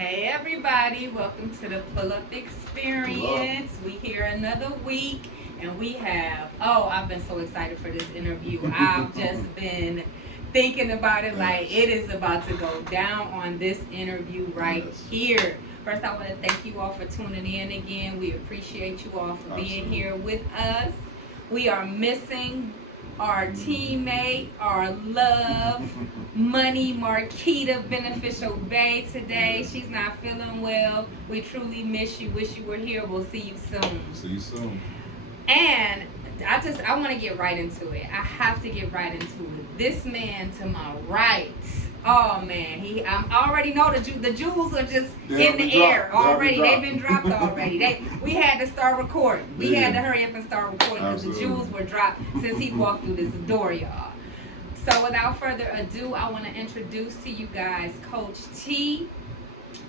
Hey everybody, welcome to the Pull Up Experience. We here another week and we have, I've been so excited for this interview. I've just been thinking about it like it is about to go down on this interview right here. First, I want to thank you all for tuning in again. We appreciate you all for being here with us. We are missing our teammate, our love, Money Marquita Beneficial Bay today. She's not feeling well. We truly miss you. Wish you were here. We'll see you soon. See you soon. And I want to get right into it. I have to get right into it. This man to my right. Oh man, I already know the jewels are just in the air already. They've been dropped already. We had to start recording. We had to hurry up and start recording because the jewels were dropped since he walked through this door, y'all. So without further ado, I want to introduce to you guys Coach T.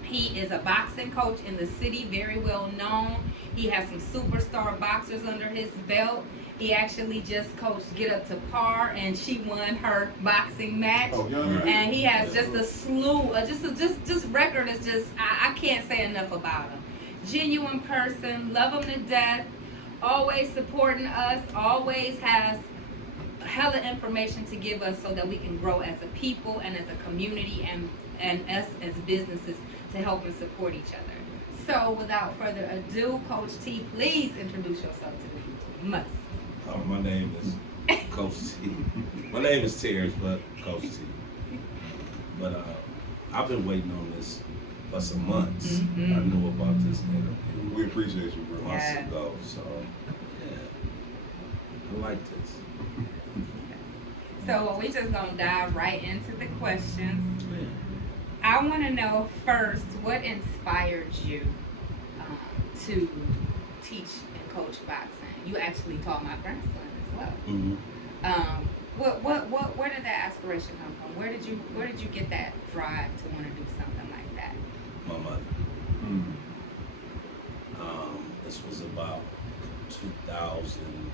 He is a boxing coach in the city, very well known. He has some superstar boxers under his belt. He actually just coached Get Up to Par, and she won her boxing match. And he has just a slew, just record is just I can't say enough about him. Genuine person, love him to death, always supporting us, always has hella information to give us so that we can grow as a people and as a community and us as businesses to help and support each other. So without further ado, Coach T, please introduce yourself to the people. You must. My name is Coach T. My name is Terrence, but Coach T. But I've been waiting on this for some months. Mm-hmm. I knew about this interview. We appreciate you, bro. Months ago, so yeah, I like this. So we just gonna dive right into the questions. Yeah. I want to know first what inspired you to teach and coach boxing. You actually taught my grandson as well. Mm-hmm. Where did that aspiration come from? Where did you get that drive to want to do something like that? My mother. This was about 2009.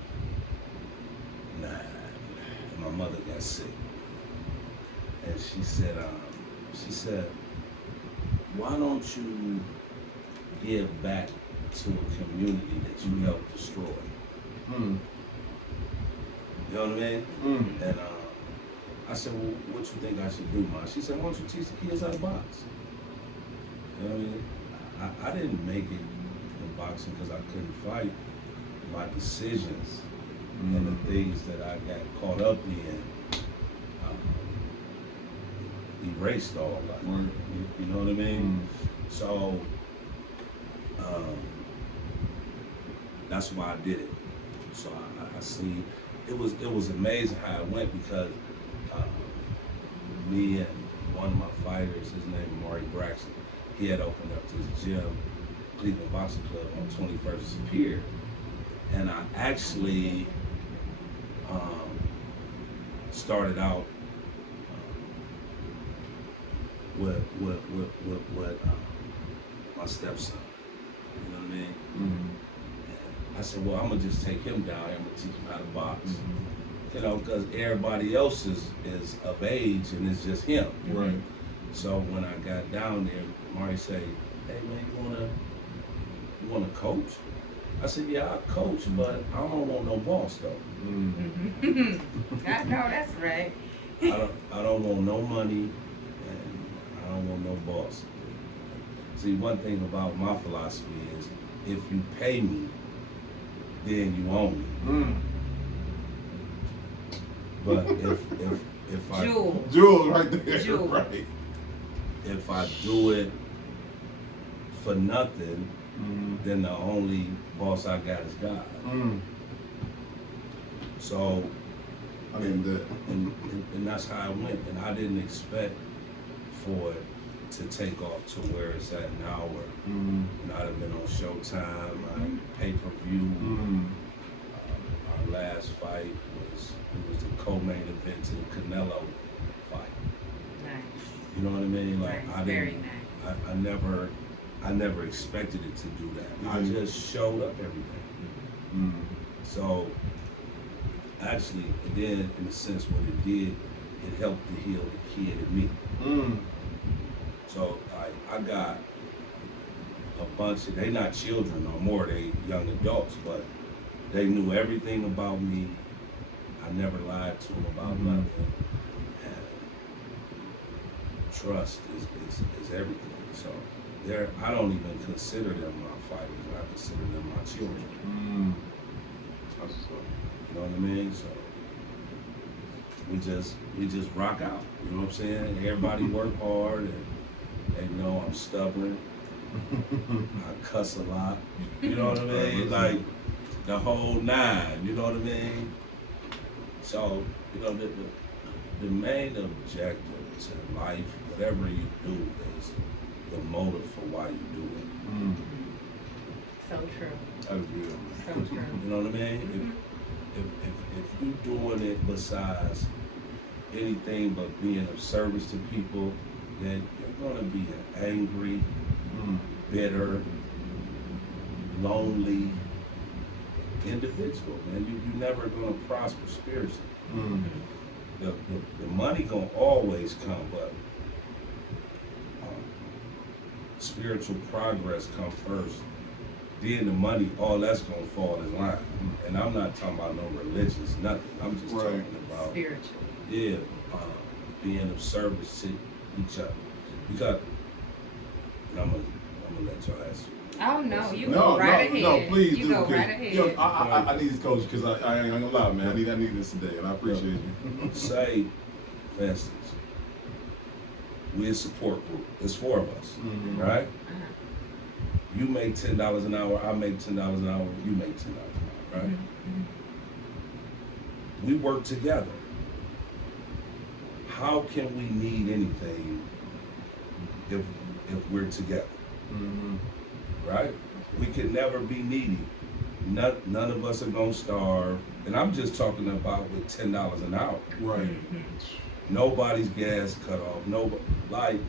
And my mother got sick. And she said, why don't you give back to a community that you helped destroy? You know what I mean? And I said, well, what you think I should do, Ma? She said, why don't you teach the kids how to box? You know what I mean? I didn't make it in boxing because I couldn't fight. My decisions and the things that I got caught up in erased all that. You know what I mean? So that's why I did it. So I see it was amazing how it went because me and one of my fighters, his name is Maury Braxton, he had opened up this gym, Cleveland Boxing Club on 21st Superior, and I actually started out with my stepson. You know what I mean? I said, well, I'm gonna just take him down here. I'm gonna teach him how to box. You know, because everybody else is of age and it's just him. Right. So when I got down there, Maury said, hey man, you wanna coach? I said, yeah, I'll coach, but I don't want no boss though. I know that's right. I don't want no money and I don't want no boss. See, one thing about my philosophy is if you pay me, then you own me. But if I Jewel right there. Jewel. Right. if I do it for nothing, then the only boss I got is God. So I mean and that's how it went. And I didn't expect for it to take off to where it's at now. Where I'd have been on Showtime, pay-per-view. Our last fight was the co-main event to the Canelo fight. Nice. You know what I mean? Like Nice. I Very didn't. nice. I never expected it to do that. I just showed up every day. So actually, then in a sense, what it did, it helped to heal the kid in me. So I got a bunch of, they not children no more, they young adults, but they knew everything about me. I never lied to them about nothing. And trust is everything. So I don't even consider them my fighters. I consider them my children. That's what's up. You know what I mean? So we just rock out. You know what I'm saying? Everybody work hard, and they know I'm stubborn. I cuss a lot. You know what I mean? Like the whole nine. You know what I mean? So you know the main objective to life, whatever you do, is the motive for why you do it. So true. That's good. So true. You know what I mean? If you doing it besides anything but being of service to people, then you're gonna be an angry, bitter, lonely individual, man. You're never gonna prosper spiritually. The money gonna always come, but spiritual progress come first. Then the money, all that's gonna fall in line. And I'm not talking about no religious, nothing. I'm just talking about Spiritual. Being of service to each other. Because and I'm gonna let y'all ask you. Oh no, you go right ahead. No, please you do. go right ahead. Yo, I need this coach because I ain't gonna lie, man. I need this today, and I appreciate you. Say, for instance, we're a support group. There's 4 of us, right? You make $10 an hour, I make $10 an hour, you make $10 an hour, right? We work together. How can we need anything if we're together? Right? We can never be needy. None of us are gonna starve. And I'm just talking about with $10 an hour. Right. Nobody's gas cut off. Nobody, like,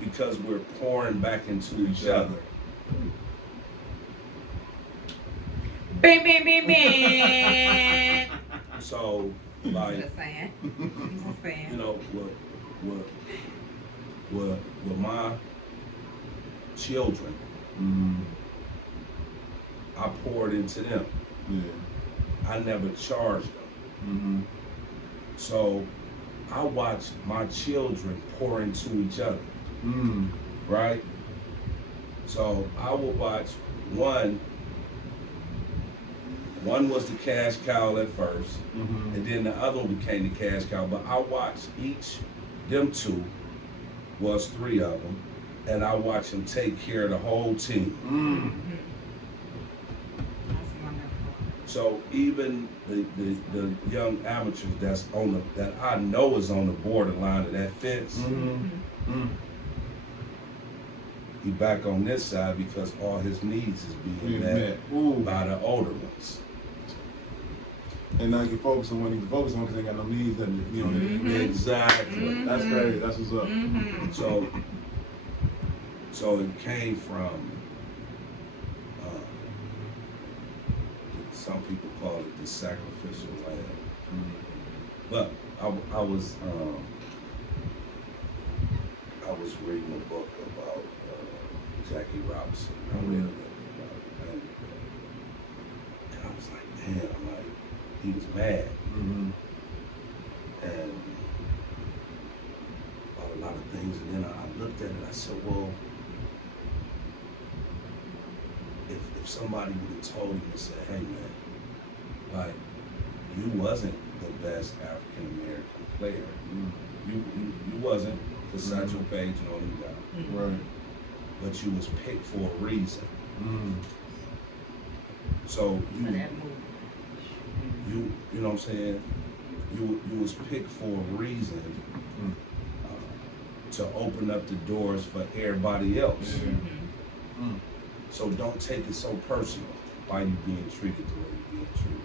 because we're pouring back into each other. Bing, bing, bing, bing. So, like, Just saying. Just saying. you know, with my children, I poured into them. Yeah. I never charged them. So I watched my children pour into each other. Right? So I would watch one was the cash cow at first, and then the other one became the cash cow. But I watched them 2 was 3 of them, and I watched them take care of the whole team. That's wonderful. So even the young amateurs that I know is on the borderline of that fence, he back on this side because all his needs is being met by the older ones. And now you can focus on what you can focus on because they got no needs. Exactly. That's great. That's what's up. So it came from, some people call it the sacrificial lamb. But I was reading a book about Jackie Robinson. I read a little bit about it. And I was like, damn, like, he was mad. And about a lot of things. And then I looked at it, I said, well, if somebody would have told him and said, hey man, like, you wasn't the best African American player. You wasn't the Satchel Paige and all them guys. Right. But you was picked for a reason. So you know what I'm saying? You was picked for a reason to open up the doors for everybody else. So don't take it so personal by you being treated the way you're being treated.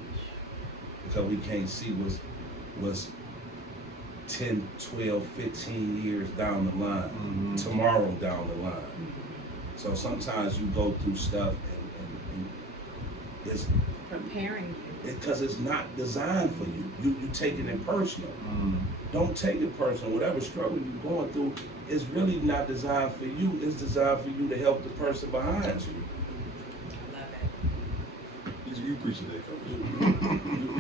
Because we can't see what's 10, 12, 15 years down the line, tomorrow down the line. So sometimes you go through stuff and it's Preparing you. because it's not designed for you. You taking it personal. Don't take it personal. Whatever struggle you're going through, it's really not designed for you. It's designed for you to help the person behind you. I love it. You appreciate that, Coach.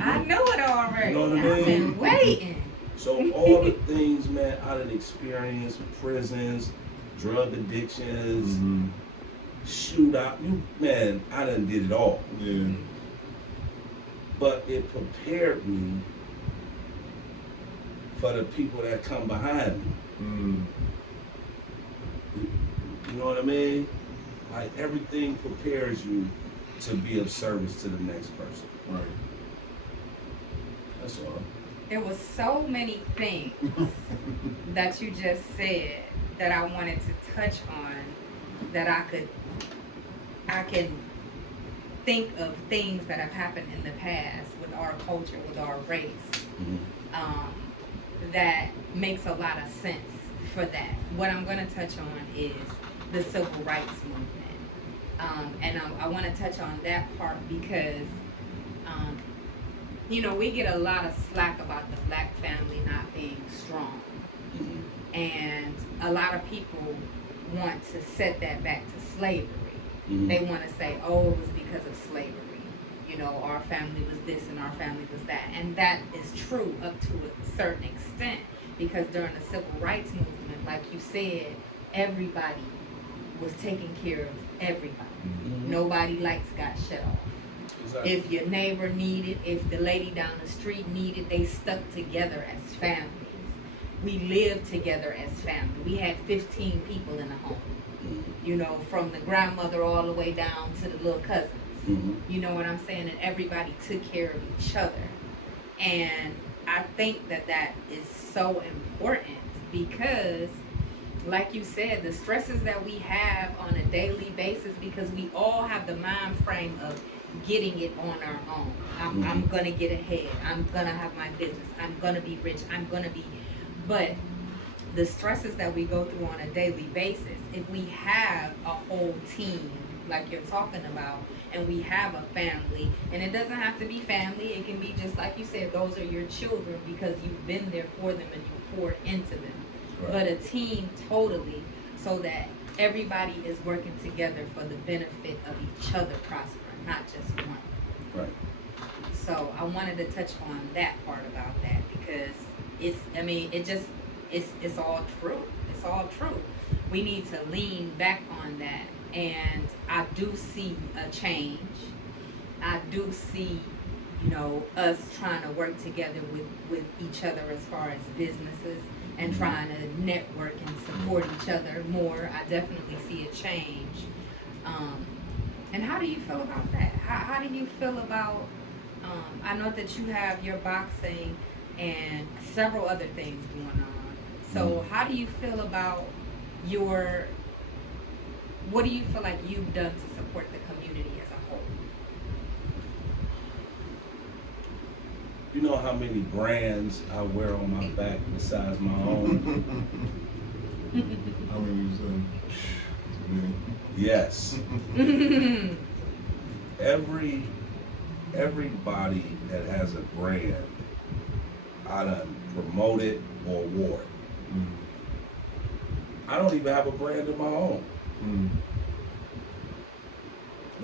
I know it already. You know what I I've mean? been waiting. So all the things, man, I done experienced, prisons, drug addictions, Mm-hmm. shootout, man, I done did it all. Yeah. But it prepared me for the people that come behind me. Mm. You know what I mean? Like everything prepares you to be of service to the next person. Right. That's all. There was so many things that you just said that I wanted to touch on, that I can think of things that have happened in the past with our culture, with our race, that makes a lot of sense for that. What I'm going to touch on is the civil rights movement. And I want to touch on that part because, you know, we get a lot of slack about the black family not being strong. And a lot of people want to set that back to slavery. They want to say, oh, it was because of slavery. You know, our family was this and our family was that. And that is true up to a certain extent, because during the civil rights movement, like you said, everybody was taking care of everybody. Nobody lights got shut off. Exactly. If your neighbor needed, if the lady down the street needed, they stuck together as families. We lived together as family. We had 15 people in the home. You know, from the grandmother all the way down to the little cousins. You know what I'm saying? And everybody took care of each other. And I think that that is so important because, like you said, the stresses that we have on a daily basis, because we all have the mind frame of getting it on our own. I'm going to get ahead. I'm going to have my business. I'm going to be rich. I'm going to be... But the stresses that we go through on a daily basis, if we have a whole team like you're talking about, and we have a family, and it doesn't have to be family, it can be just like you said, those are your children because you've been there for them and you poured into them. Right. But a team totally, so that everybody is working together for the benefit of each other prospering, not just one. Right. So I wanted to touch on that part about that because it's all true. It's all true. We need to lean back on that. And I do see a change. I do see, you know, us trying to work together with each other as far as businesses and trying to network and support each other more. I definitely see a change. And how do you feel about that? How do you feel about, I know that you have your boxing and several other things going on. So how do you feel about what do you feel like you've done to support the community as a whole? You know how many brands I wear on my back besides my own? How many you say? Too many. Yes. Everybody that has a brand, I done promoted or wore it. I don't even have a brand of my own.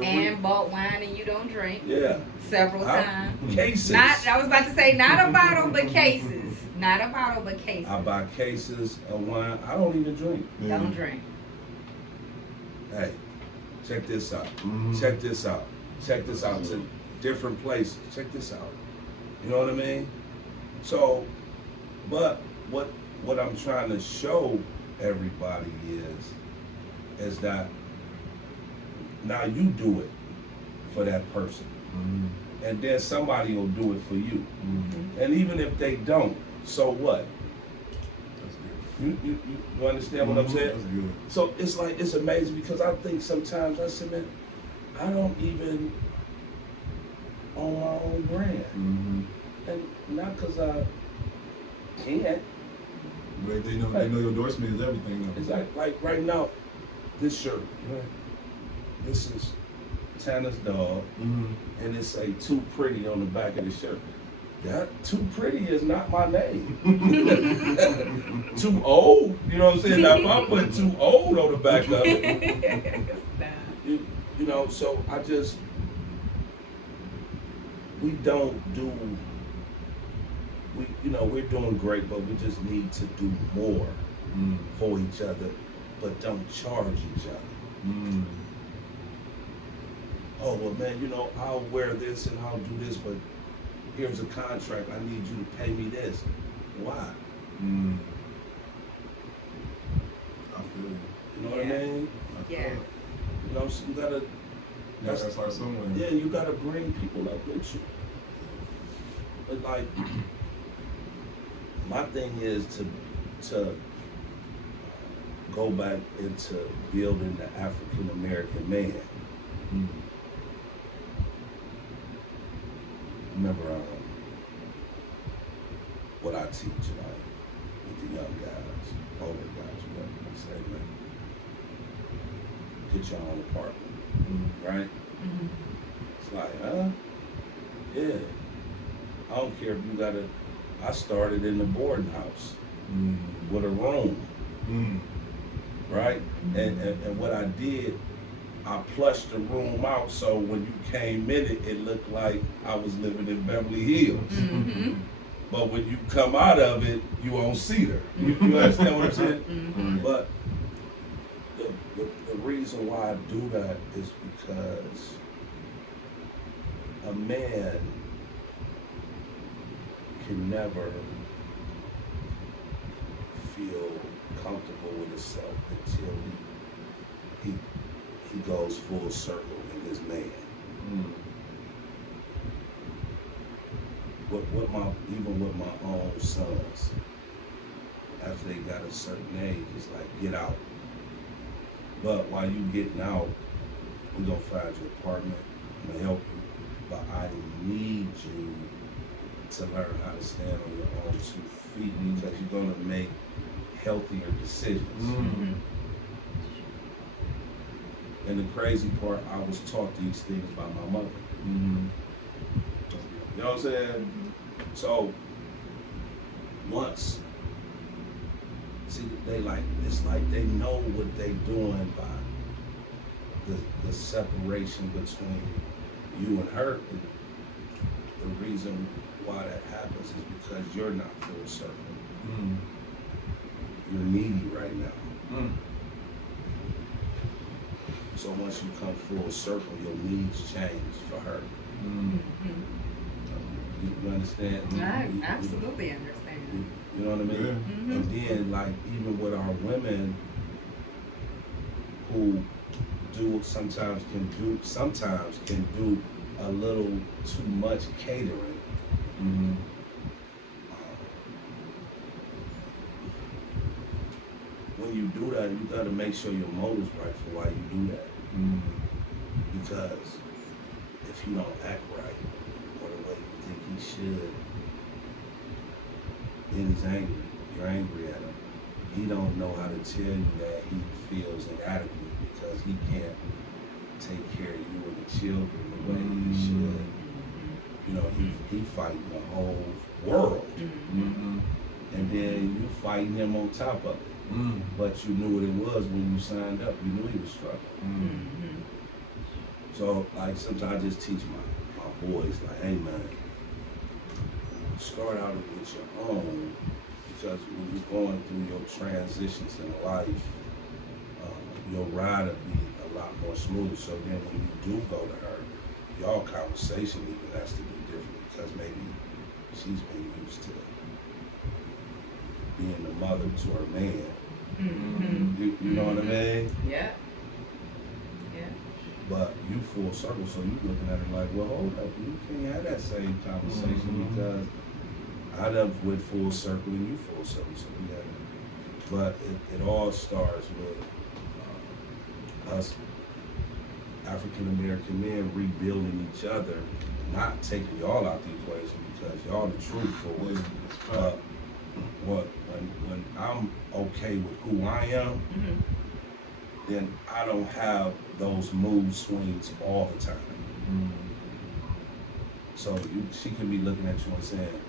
And bought wine and you don't drink. Yeah. Several times. Cases. I was about to say not a bottle but cases. Not a bottle but cases. I buy cases of wine. I don't even drink. Don't drink. Hey, check this out. Check this out. Check this out. To different places. Check this out. You know what I mean? So, but what I'm trying to show everybody is that now you do it for that person. And then somebody will do it for you. And even if they don't, so what? That's good. You understand what I'm saying? That's good. So it's like, it's amazing because I think sometimes I say, man, I don't even own my own brand. And not because I can't. But they know your endorsement is everything. Though. It's like right now, this shirt, right? This is Tanner's dog, and it say "Too Pretty" on the back of the shirt. That too pretty is not my name. Too old, you know what I'm saying? Now if I put too old on the back of it, you know, so we don't do, we're doing great, but we just need to do more for each other, but don't charge each other. Oh, well, man, I'll wear this and I'll do this, but here's a contract. I need you to pay me this. Why? I feel you. You know what I mean? Yeah. So you gotta. That's like someone. Yeah, you gotta bring people up with you. But like, my thing is to go back into building the African American man. Remember what I teach, like with the young guys, older guys, whatever I say, man. Get your own apartment, right? It's like, huh? Yeah. I don't care if you I started in the boarding house with a room, right? And what I did, I plushed the room out so when you came in it looked like I was living in Beverly Hills. But when you come out of it, you on Cedar. You understand what I'm saying? But the reason why I do that is because a man can never feel comfortable with himself until he goes full circle in his man. Even with my own sons, after they got a certain age, it's like, get out. But while you getting out, we're gonna find your apartment, I'm gonna help you, but I need you to learn how to stand on your own 2 feet because you're gonna make healthier decisions. And the crazy part, I was taught these things by my mother. You know what I'm saying? So once, see, it's like they know what they doing by the separation between you and her. And the reason why that happens is because you're not full circle. You're needy right now. So once you come full circle, your needs change for her. You understand? I absolutely understand. You know what I mean? And then, like, even with our women who sometimes can do a little too much catering. When you do that, you got to make sure your motive's right for why you do that. Because if you don't act right or the way you think he should, then he's angry. You're angry at him. He don't know how to tell you that he feels inadequate because he can't take care of you and the children the way he should. You know, he fighting the whole world. And then you fighting him on top of it. But you knew what it was when you signed up. You knew he was struggling. So, like, sometimes I just teach my boys, like, hey, man, start out and get your own, because when you're going through your transitions in life, your ride will be a lot more smooth. So then when you do go to her, y'all conversation even has to be different, because maybe she's been used to being the mother to her man. You know what I mean? Yeah. But you full circle, so you looking at her like, well, hold up, you can't have that same conversation because I done went full circle and you full circle, so we got to. But it all starts with us African American men rebuilding each other, not taking y'all out the equation because y'all the truth for what. When I'm okay with who I am, then I don't have those mood swings all the time. So she can be looking at you and saying,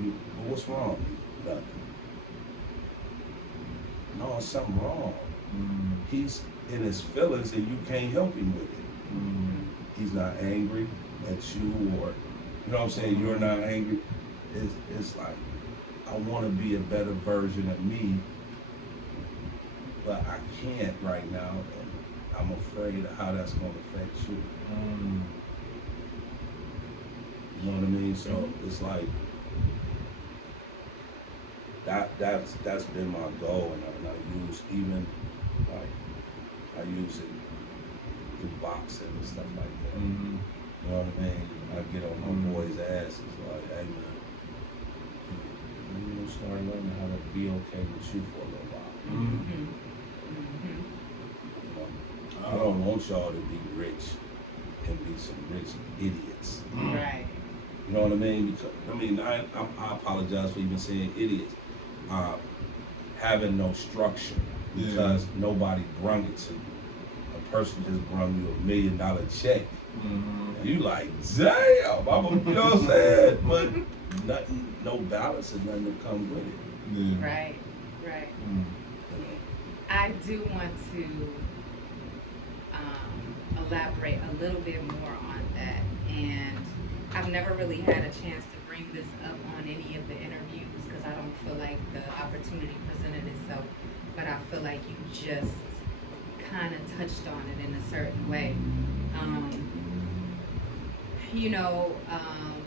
well, what's wrong? Nothing. No, it's something wrong. He's in his feelings and you can't help him with it. He's not angry at you, or, you know what I'm saying, you're not angry. It's like, I want to be a better version of me, but I can't right now, and I'm afraid of how that's going to affect you. You know what I mean? So it's like, that's been my goal, and I use even, like, I use it through boxing and stuff like that. You know what I mean? I get on my boys' asses like, hey man, you start learning how to be okay with you for a little while. You know? I don't want y'all to be rich and be some rich idiots. Right. You know what I mean? Because, I apologize for even saying idiots. Having no structure because nobody brung it to you. A person just brung you $1 million check. And you like, damn, you know what I'm saying? But nothing, no balance and nothing that comes with it. Right. I do want to elaborate a little bit more on that, and I've never really had a chance to bring this up on any of the interviews because I don't feel like the opportunity presented itself, but I feel like you just kind of touched on it in a certain way.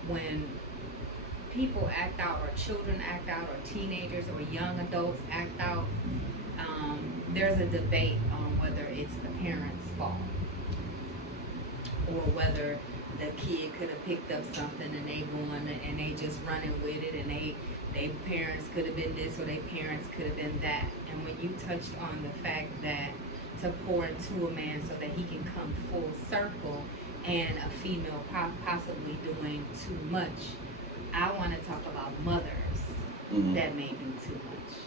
When people act out, or children act out, or teenagers or young adults act out, there's a debate on whether it's the parents' fault or whether the kid could have picked up something and they won and they just running with it, and they parents could have been this or their parents could have been that. And when you touched on the fact that to pour into a man so that he can come full circle, and a female possibly doing too much, I want to talk about mothers that may do too much.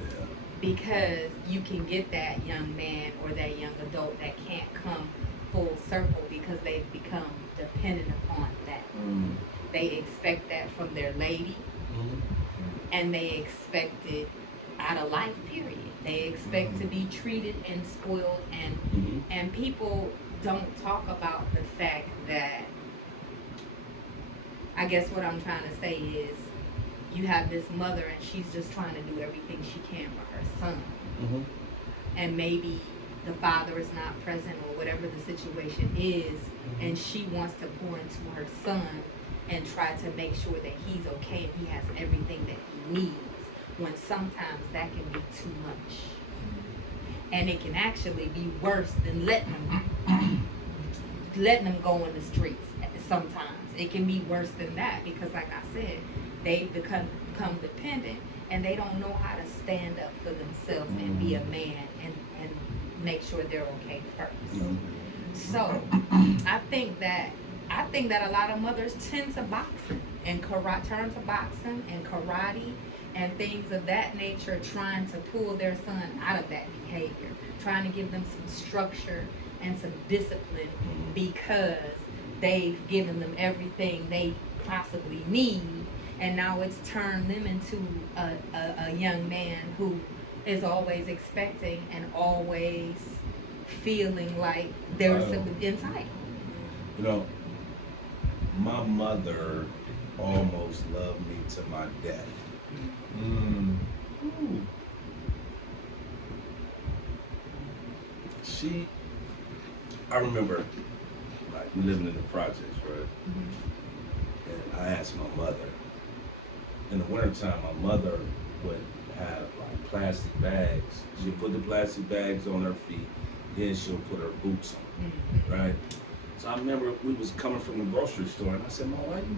Yeah. Because you can get that young man or that young adult that can't come full circle because they've become dependent upon that. They expect that from their lady, and they expect it out of life, period. They expect to be treated and spoiled, and people don't talk about the fact that, I guess what I'm trying to say is, you have this mother and she's just trying to do everything she can for her son. And maybe the father is not present or whatever the situation is, and she wants to pour into her son and try to make sure that he's okay and he has everything that he needs, when sometimes that can be too much. And it can actually be worse than letting them go in the streets. Sometimes it can be worse than that, because like I said, they become dependent and they don't know how to stand up for themselves and be a man and make sure they're okay first. So I think that a lot of mothers tend to boxing and turn to boxing and karate and things of that nature, trying to pull their son out of that behavior, trying to give them some structure and some discipline, because they've given them everything they possibly need, and now it's turned them into a young man who is always expecting and always feeling like they're entitled. You know, my mother almost loved me to my death. I remember, like, we living in the projects, right? And I asked my mother, in the wintertime, my mother would have like plastic bags. She'll put the plastic bags on her feet, then she'll put her boots on, right? So I remember we was coming from the grocery store, and I said, Mom, why you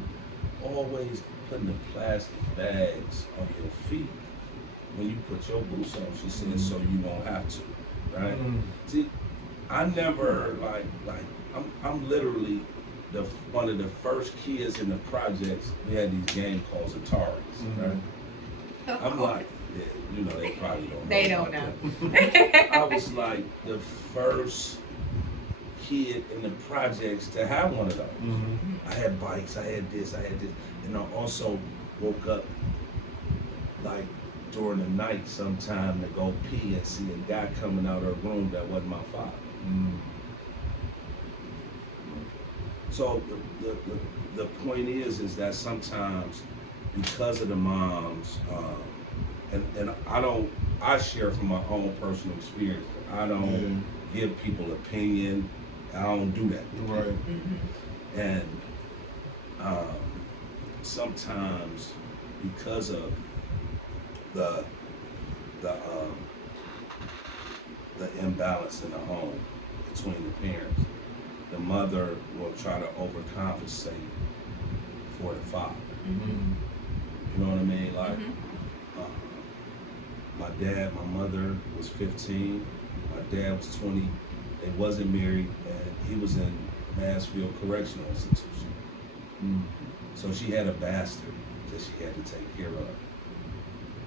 always putting the plastic bags on your feet when you put your boots on? She said, so you won't have to, right? See, I never, I'm literally one of the first kids in the projects. We had these games called Ataris, right? I'm like, yeah, you know, they probably don't know. They don't know. I was like the first kid in the projects to have one of those. Mm-hmm. I had bikes, I had this, and I also woke up like during the night sometime to go pee and see a guy coming out of a room that wasn't my father. Mm-hmm. So the point is that sometimes because of the moms, and I share from my own personal experience. I don't give people opinion. I don't do that. Right. Mm-hmm. And sometimes because of the imbalance in the home between the parents, the mother will try to overcompensate for the father. Mm-hmm. You know what I mean? Like, Mm-hmm. my mother was 15, my dad was 20. They wasn't married, and he was in Mansfield Correctional Institution. Mm-hmm. So she had a bastard that she had to take care of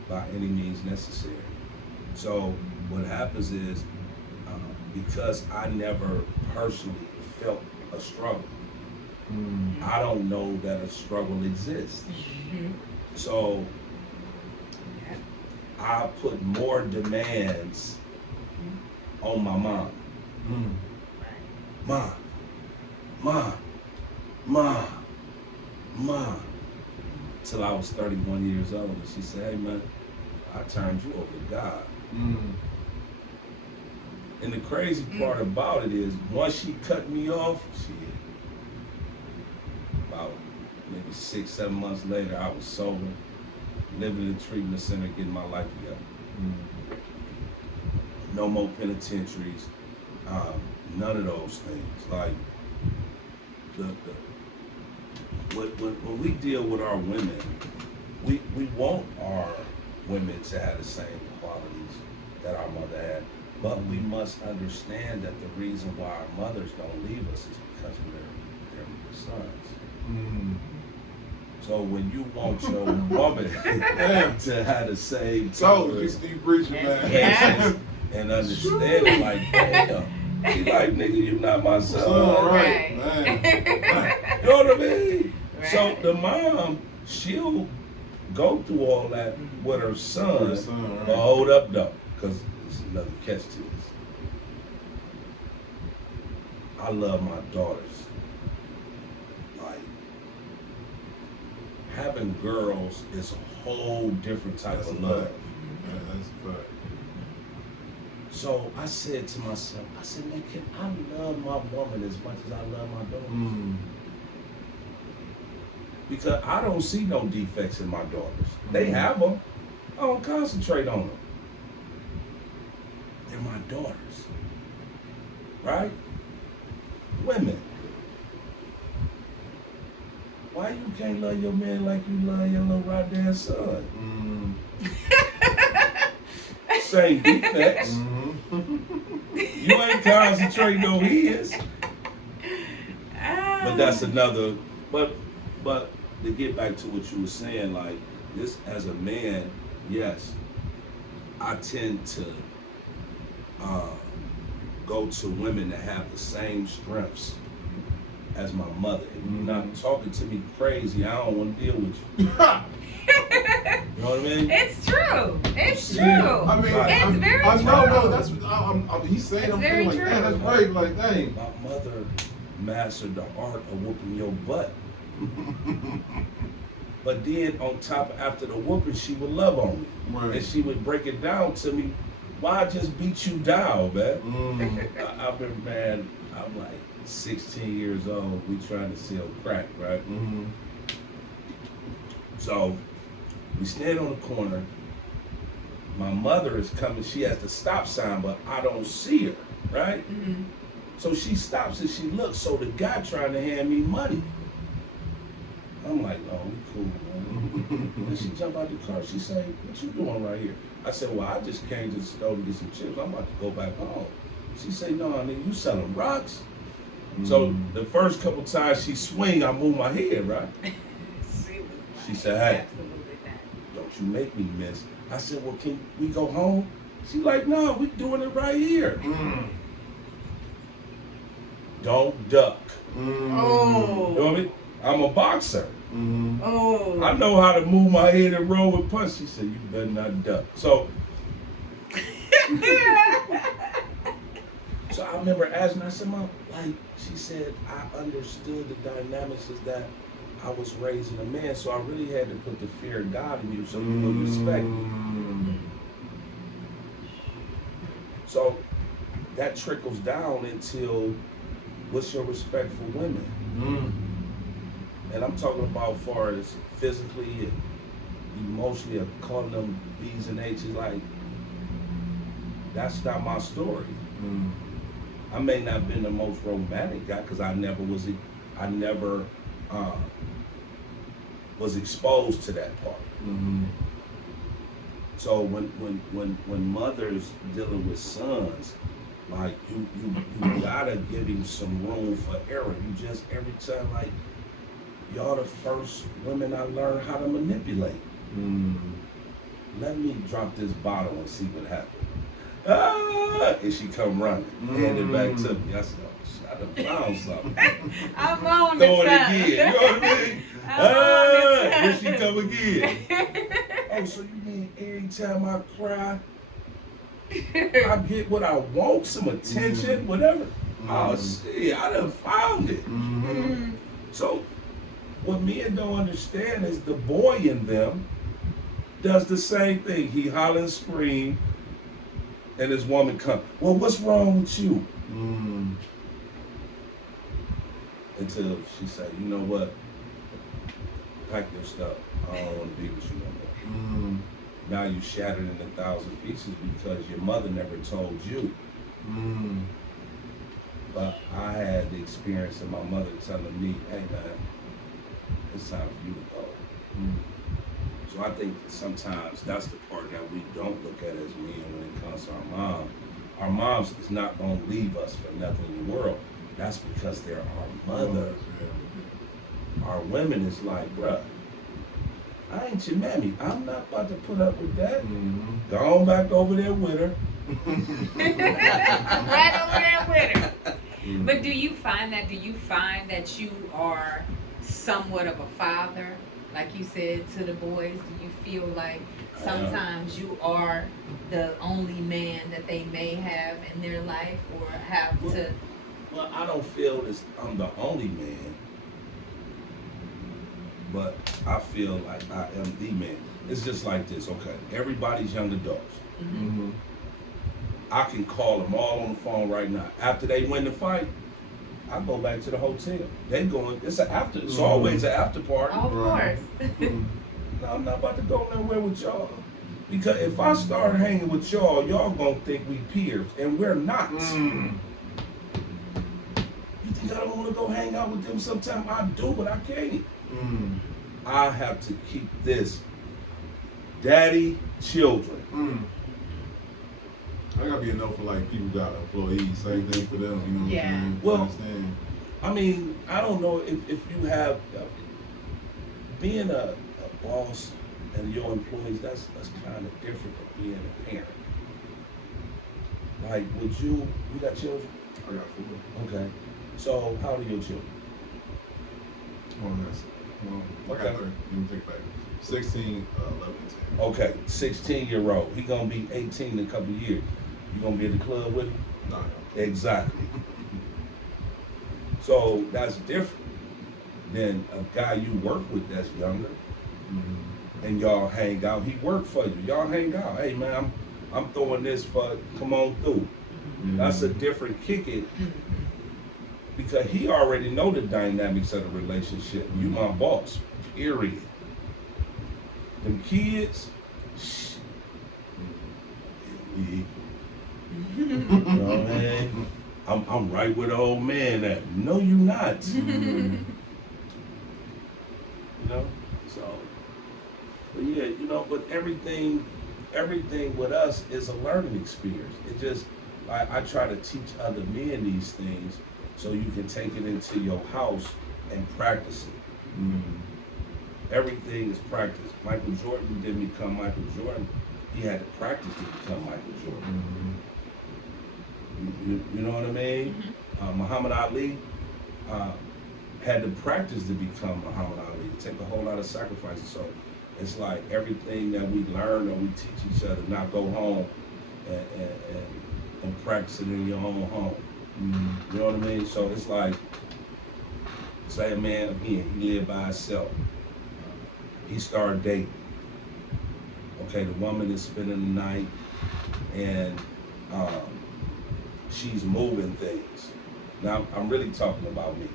by any means necessary. So what happens is, because I never personally felt a struggle, Mm-hmm. I don't know that a struggle exists. Mm-hmm. So Yeah. I put more demands on my mom. Mm-hmm. Ma, till I was 31 years old, and she said, "Hey man, I turned you over to God." Mm-hmm. And the crazy part about it is, once she cut me off, about maybe 6-7 months later, I was sober, living in a treatment center, getting my life together. Mm-hmm. No penitentiaries, none of those things. Like when we deal with our women, we want our women to have the same qualities that our mother had, but we must understand that the reason why our mothers don't leave us is because we're their sons. Mm-hmm. So when you want your woman to have the same So, tolerance you preaching, man. Yeah. and understand it, like, damn, she like, nigga, you not my son. All Right. right, man. You know what I mean? Right. So the mom, she'll go through all that with her son, With her son, right. but hold up though, because there's another catch to this. I love my daughters. Like, having girls is a whole different type That's a of love. fact. Yeah, that's a fact. So I said to myself, man, can I love my woman as much as I love my daughters? Mm. Because I don't see no defects in my daughters. They have them. I don't concentrate on them. They're my daughters. Right? Women. Why you can't love your man like you love your little goddamn son? Same defects. Mm-hmm. You ain't concentrating on his. But that's another. But to get back to what you were saying, like this as a man, yes, I tend to go to women that have the same strengths as my mother. If you're not talking to me crazy, I don't want to deal with you. You know what I mean? It's true. It's true. Yeah. I mean, It's very I true. know, no, that's what he's saying. It's I'm very feeling like, true. man, that's great. Like, dang. My mother mastered the art of whooping your butt. But then on top, after the whooping, she would love on me. Right. And she would break it down to me. Why just beat you down, man? Mm. I've been, man, I'm like 16 years old. We trying to sell crack, right? Mm-hmm. So we stand on the corner. My mother is coming. She has the stop sign, but I don't see her, right? Mm-hmm. So she stops and she looks. So the guy trying to hand me money. I'm like, no, we cool, man. And she jump out the car. She say, what you doing right here? I said, well, I just came to the store to get some chips. I'm about to go back home. She say, no, nigga, you selling rocks? So the first couple times she swing, I move my head, right? She said, hey, don't you make me miss. I said, well, can we go home? She like, no, we doing it right here. don't duck. Oh. You know what I mean? I'm a boxer. Oh. I know how to move my head and roll with punch. She said, you better not duck. So I remember asking her, I said, Mom, like, she said, I understood the dynamics is that I was raising a man, so I really had to put the fear of God in you so you would respect me. So that trickles down until what's your respect for women? And I'm talking about far as physically and emotionally, and calling them B's and H's, like, that's not my story. I may not have been the most romantic guy because I never was exposed to that part. So when mothers dealing with sons, like you gotta give him some room for error. You just every time, like, y'all the first women I learned how to manipulate. Let me drop this bottle and see what happens. And she come running, hand it back to me. I said, oh, I done found something. I'm on Throw it this again. You know what I mean? Here she come again. Oh, so you mean every time I cry, I get what I want, some attention, whatever? Oh, shit, I done found it. So what men don't understand is the boy in them does the same thing. He holler and scream, and this woman come, well, what's wrong with you? Until she said, you know what? Pack your stuff. I don't want to be with you no more. Now you shattered in 1,000 pieces because your mother never told you. But I had the experience of my mother telling me, hey man, it's time for you to go. So I think sometimes that's the part that we don't look at as men when it comes to our mom. Our moms is not going to leave us for nothing in the world. That's because they're our mother. Our women is like, bruh, I ain't your mammy. I'm not about to put up with that. Go on back over there with her. Right over there with her. But do you find that you are somewhat of a father, like you said, to the boys? Do you feel like sometimes you are the only man that they may have in their life or have to? Well, I don't feel as I'm the only man, but I feel like I am the man. It's just like this, okay? Everybody's young adults. I can call them all on the phone right now. After they win the fight, I go back to the hotel. They going, it's an after, it's always an after party. Of course. No, I'm not about to go nowhere with y'all. Because if I start hanging with y'all, y'all gonna think we peers, and we're not. You think I don't want to go hang out with them sometime? I do, but I can't. I have to keep this daddy, children. I gotta be a no for like people got employees, same thing for them, you know what I'm saying? Well, understand. I mean, I don't know if you have, being a boss and your employees, that's kind of different than being a parent. Like, would you got children? I got 4. Okay. So, how old are your children? I got 3. Let me take it back. 16, 11, and 10. Okay, 16-year-old. He gonna be 18 in a couple of years. You gonna be at the club with him? No. Exactly. So that's different than a guy you work with that's younger, and y'all hang out. He work for you. Y'all hang out. Hey man, I'm throwing this for. Come on through. That's a different kick it. Because he already know the dynamics of the relationship. You my boss. Period. Them kids. You know what I mean? I'm right where the old man at. No, you not. You know? So, but yeah, you know, but everything with us is a learning experience. It just, I try to teach other men these things so you can take it into your house and practice it. Everything is practice. Michael Jordan didn't become Michael Jordan. He had to practice to become Michael Jordan. You know what I mean? Muhammad Ali had to practice to become Muhammad Ali. It take a whole lot of sacrifices. So it's like everything that we learn or we teach each other, not go home and practice it in your own home. You know what I mean? So it's like, say a man, again, he lived by himself. He started dating. Okay, the woman is spending the night and she's moving things. Now, I'm really talking about me.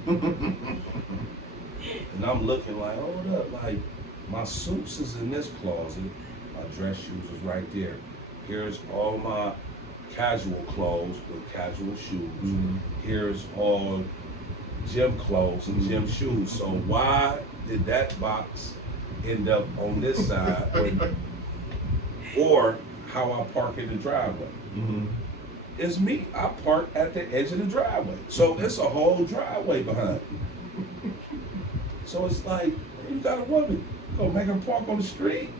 And I'm looking like, hold up, like my suits is in this closet, my dress shoes is right there. Here's all my casual clothes with casual shoes. Here's all gym clothes and gym shoes. So why did that box end up on this side? Or how I park in the driveway? It's me. I park at the edge of the driveway. So it's a whole driveway behind me. So it's like, you got a woman, you gonna make her park on the street?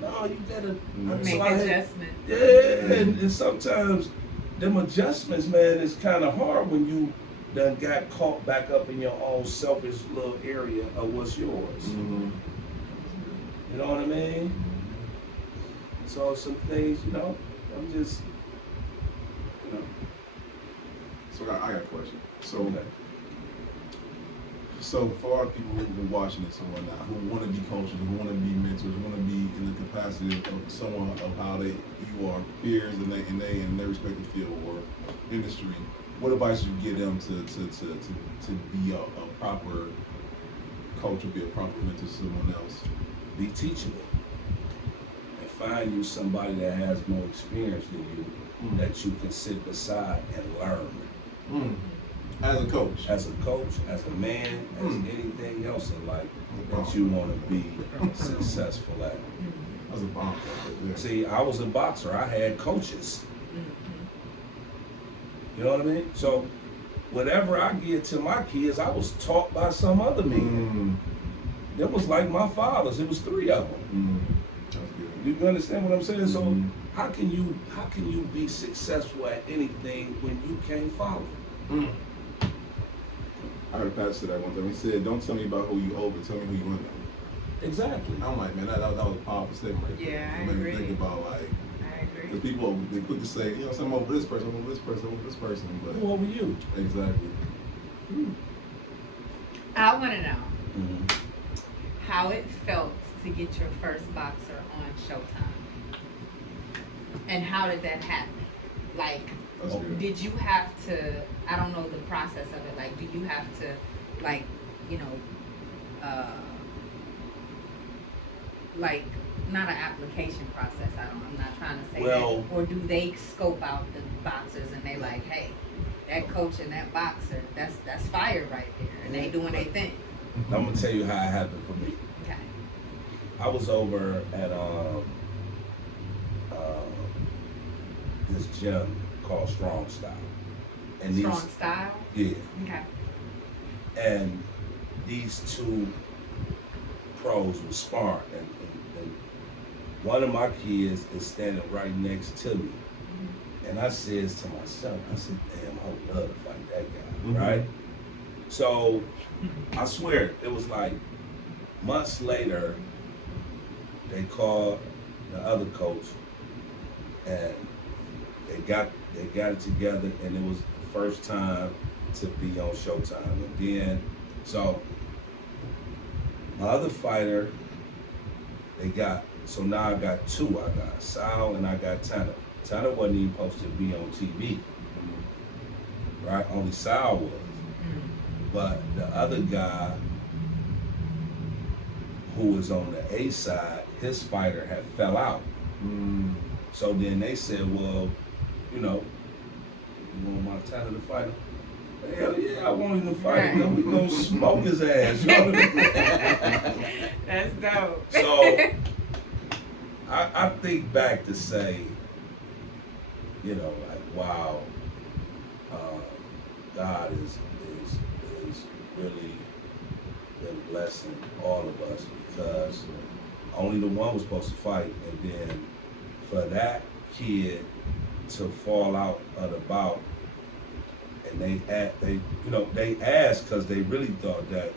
No, you gotta make adjustments. Yeah, and sometimes them adjustments, man, is kind of hard when you done got caught back up in your own selfish little area of what's yours. You know what I mean? So some things, you know, I'm just, you know. So I got a question. So, Okay. so for our people who've been watching this and whatnot, who want to be coaches, who want to be mentors, who want to be in the capacity of someone of how you are peers in their respective field or industry, what advice would you give them to be a proper coach or be a proper mentor to someone else? Be teachable. And find you somebody that has more experience than you that you can sit beside and learn. As a coach. As a coach, as a man, as anything else in life that you want to be successful at. As a bomb. Yeah. See, I was a boxer. I had coaches. You know what I mean? So whatever I give to my kids, I was taught by some other men. That was like my fathers. It was 3 of them. That's good. You understand what I'm saying? So how can you be successful at anything when you can't follow? I heard a pastor say that one time. He said, "Don't tell me about who you owe, but tell me who you under." Exactly. I'm like, man, that was a powerful statement. Right there. Yeah, I It made me agree. think about like, I agree. because people they quick to say, you know, I'm over this person, I'm over this person, I'm over this person, but Who over you? exactly. I want to know how it felt to get your first boxer on Showtime. And how did that happen? Like, That's good. did you have to, I don't know the process of it, like, do you have to, like, you know, like, not an application process, I'm not trying to say Well- that. Or do they scope out the boxers and they like, hey, that coach and that boxer, that's fire right there, and they doing their thing. I'm gonna tell you how it happened for me. Okay. I was over at this gym called Strong Style, and Strong style? yeah, Okay. and these 2 pros were sparring, and one of my kids is standing right next to me, and I says to myself, I said, damn, I would love to fight that guy, right? So I swear it was like months later, they called the other coach, and they got it together, and it was the first time to be on Showtime. And then, so my other fighter, so now I got 2. I got Sal and I got Tanner. Tanner wasn't even supposed to be on TV, right? Only Sal was. But the other guy who was on the A side, his fighter had fell out. So then they said, well, you know, you want Montana to fight him? Hell yeah, I want him to fight him. We gonna smoke his ass. You know what I mean? That's dope. So I think back to say, you know, like, wow, God is really been blessing all of us, because only the one was supposed to fight, and then for that kid to fall out of the bout, and And they asked because they really thought that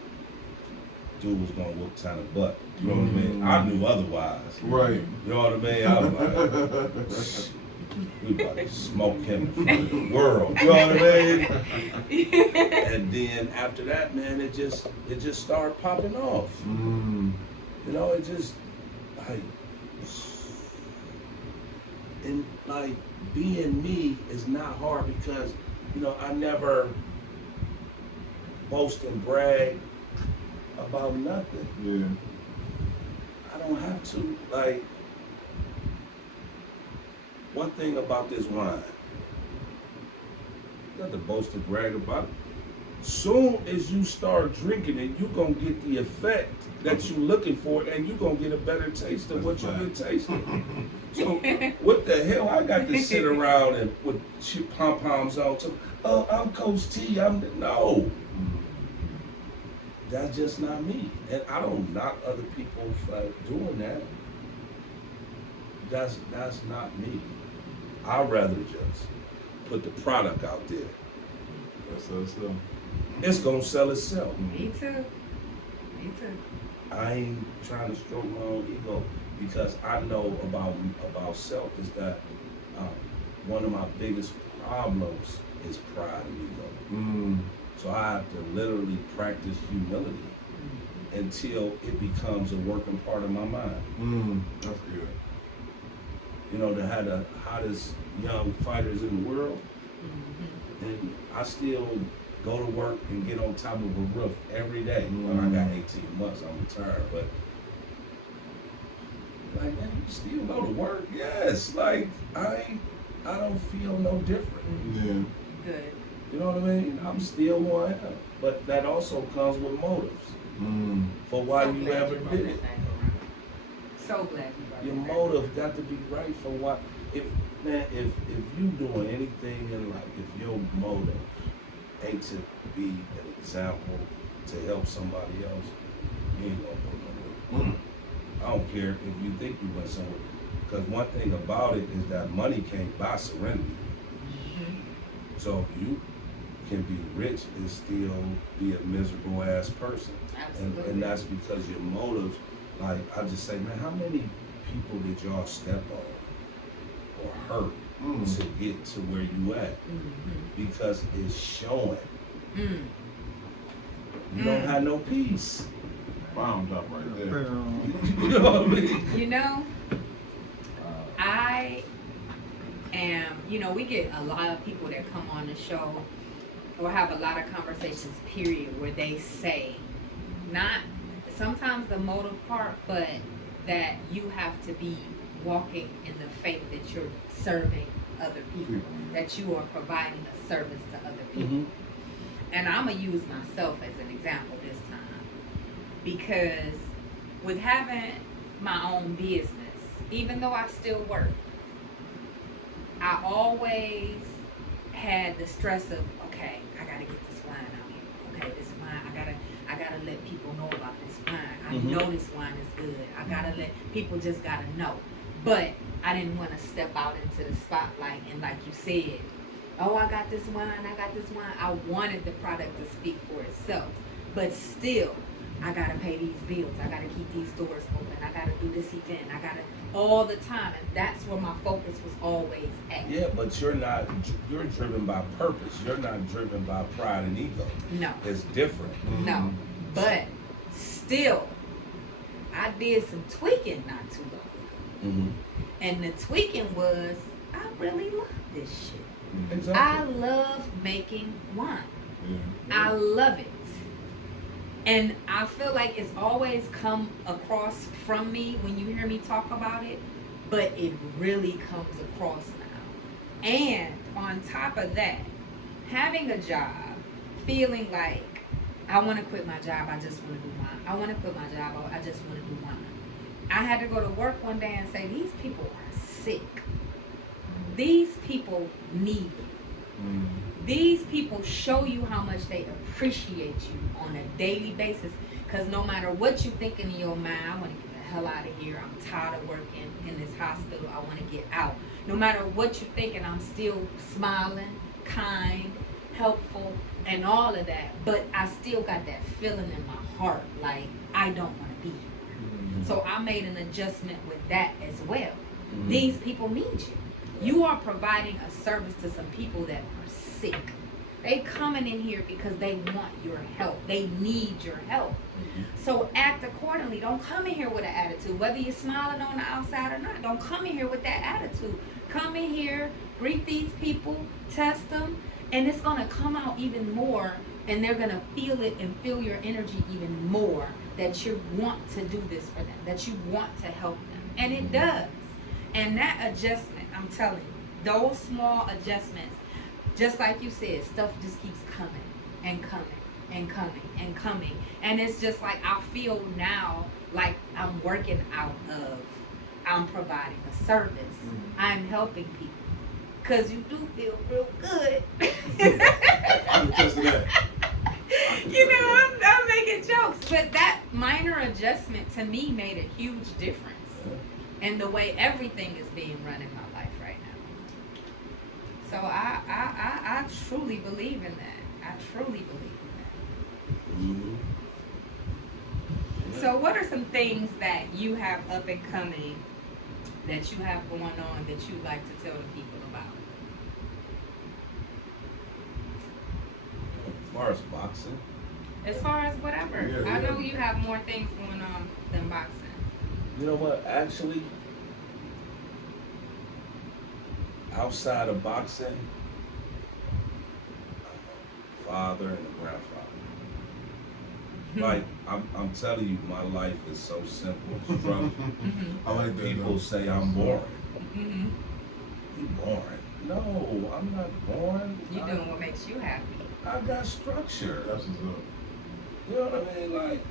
dude was gonna whoop Tanner butt. You know what I mean? I knew otherwise. Right. You know what I mean? I was like, we about to smoke him in front of the world. You know what I mean? And then after that, man, it just started popping off. You know, it just like, and like being me is not hard because, you know, I never boast and brag about nothing. Yeah. I don't have to. Like, one thing about this wine, not to boast and brag about it. Soon as you start drinking it, you're gonna get the effect that you're looking for, and you're gonna get a better taste of what you've been tasting. So, what the hell? I got to sit around and with pom poms on. So, oh, I'm Coach T. No. That's just not me, and I don't knock other people for doing that. That's not me. I'd rather just put the product out there. That's so. It's gonna sell itself. Me too. Me too. I ain't trying to stroke my own ego because I know about self is that one of my biggest problems is pride and ego. So I have to literally practice humility until it becomes a working part of my mind. That's good. You know, to have the hottest young fighters in the world, and I still go to work and get on top of a roof every day. Well, I got 18 months, I'm retired, but like, man, you still go to work? Yes. Like, I don't feel no different. Yeah. Good. You know what I mean? I'm still who I am. But that also comes with motives for why So you glad ever brought did that it. back around. So glad you brought Your that back. motive got to be right for what. If you doing anything in life, if your motive ain't to be an example to help somebody else, you ain't gonna go nowhere. I don't care if you think you went somewhere. Because one thing about it is that money can't buy serenity. So you can be rich and still be a miserable ass person. Absolutely. And that's because your motives, like I just say, man, how many people did y'all step on or hurt to get to where you at? Because it's showing. You don't have no peace. Bomb drop right there. You know what I mean? You know, I am, you know, we get a lot of people that come on the show or have a lot of conversations, period, where they say, not sometimes the motive part, but that you have to be walking in the faith that you're serving other people, that you are providing a service to other people. And I'm going to use myself as an example this time. Because with having my own business, even though I still work, I always had the stress of, okay, I gotta get this wine out here. Okay, this wine, I gotta let people know about this wine. I know this wine is good. I gotta let people just gotta know. But I didn't want to step out into the spotlight and, like you said, oh, I got this wine. I wanted the product to speak for itself. But still, I gotta pay these bills. I gotta keep these doors open. I gotta do this event. I gotta all the time, and that's where my focus was always at. Yeah, but you're driven by purpose. You're not driven by pride and ego. No. It's different. No, but still, I did some tweaking not too long ago. And the tweaking was, I really love this shit. Exactly. I love making wine. I love it. And I feel like it's always come across from me when you hear me talk about it, but it really comes across now. And on top of that, having a job, feeling like I want to quit my job, I just want to do wine. I want to quit my job, I just want to do wine. I had to go to work one day and say, these people are sick. These people need you. These people show you how much they appreciate you on a daily basis. Because no matter what you thinking in your mind, I want to get the hell out of here. I'm tired of working in this hospital. I want to get out. No matter what you're thinking, I'm still smiling, kind, helpful, and all of that. But I still got that feeling in my heart, like I don't want to be here. Mm-hmm. So I made an adjustment with that as well. Mm-hmm. These people need you. You are providing a service to some people that are sick. They coming in here because they want your help. They need your help. Mm-hmm. So act accordingly. Don't come in here with an attitude. Whether you're smiling on the outside or not, don't come in here with that attitude. Come in here, greet these people, test them, and it's going to come out even more, and they're going to feel it and feel your energy even more, that you want to do this for them, that you want to help them. And it does. And that adjustment, I'm telling you, those small adjustments, just like you said, stuff just keeps coming and coming and coming and coming. And it's just like I feel now like I'm working out of, I'm providing a service. Mm-hmm. I'm helping people. Because you do feel real good. I'm attesting that. You know, I'm making jokes. But that minor adjustment to me made a huge difference in the way everything is being run in my life right now. So I truly believe in that. I truly believe in that. Mm-hmm. So what are some things that you have up and coming that you have going on that you'd like to tell the people about? As far as boxing, As far as whatever. Yeah, I yeah. know you have more things going on than boxing. you know what? Actually, outside of boxing, father and a grandfather. Like I'm telling you, my life is so simple and struggle. I like that. People though. say I'm boring. Mm-hmm. You boring? No, I'm not boring. You doing what makes you happy. I got structure. That's what's up. You know what I mean? Like,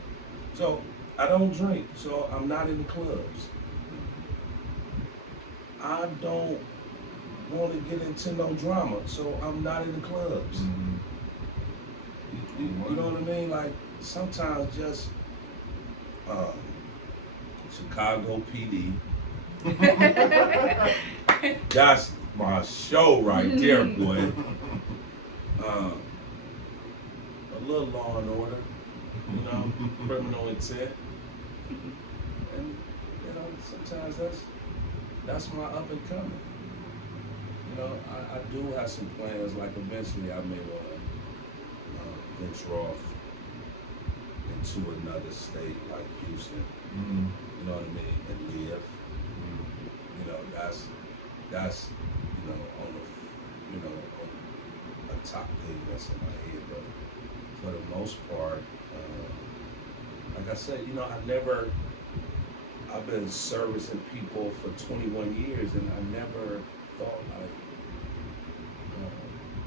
so I don't drink, so I'm not in the clubs. I don't want to get into no drama, so I'm not in the clubs. Mm-hmm. You know what I mean? Like, sometimes just Chicago PD. That's my show right there, boy. A little Law and Order, you know, Criminal Intent, and you know, sometimes that's my up and coming. You know, I do have some plans. Like eventually, I may want to venture off into another state like Houston. Mm-hmm. You know what I mean, and live. You know, that's you know on a top thing that's in my head. But for the most part, like I said, you know, I've been servicing people for 21 years, and I never thought like,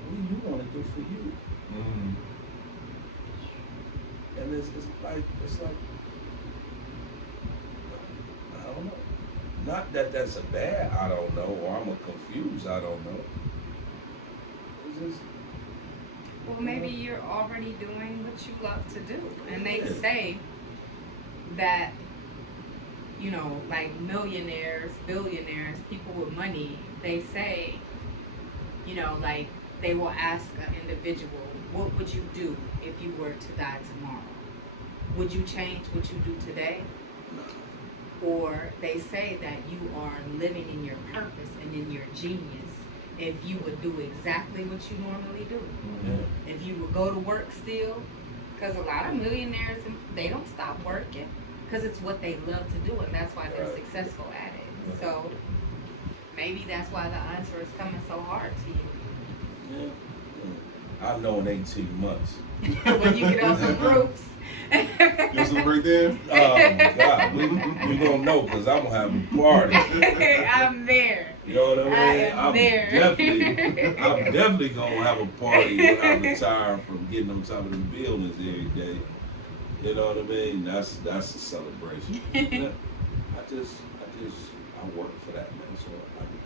what do you want to do for you? Mm-hmm. And it's like I don't know. Not that that's a bad I don't know, or I'm a confused I don't know. It's just, Well, maybe you're already doing what you love to do. And they Yeah. say that, you know, like millionaires, billionaires, people with money, they say, you know, like they will ask an individual, what would you do if you were to die tomorrow? Would you change what you do today? Or they say that you are living in your purpose and in your genius if you would do exactly what you normally do. yeah. If you would go to work still, because a lot of millionaires, they don't stop working because it's what they love to do, and that's why they're Right. successful at it. So maybe that's why the answer is coming so hard to you. Yeah. I know in 18 months. When you get on some roofs. You some break there? Oh my God, we gonna know because I'm gonna have a party. I'm there. You know what I mean? I am there. I'm definitely gonna have a party when I retire from getting on top of the buildings every day. You know what I mean? That's a celebration. Yeah. I work for that, man. So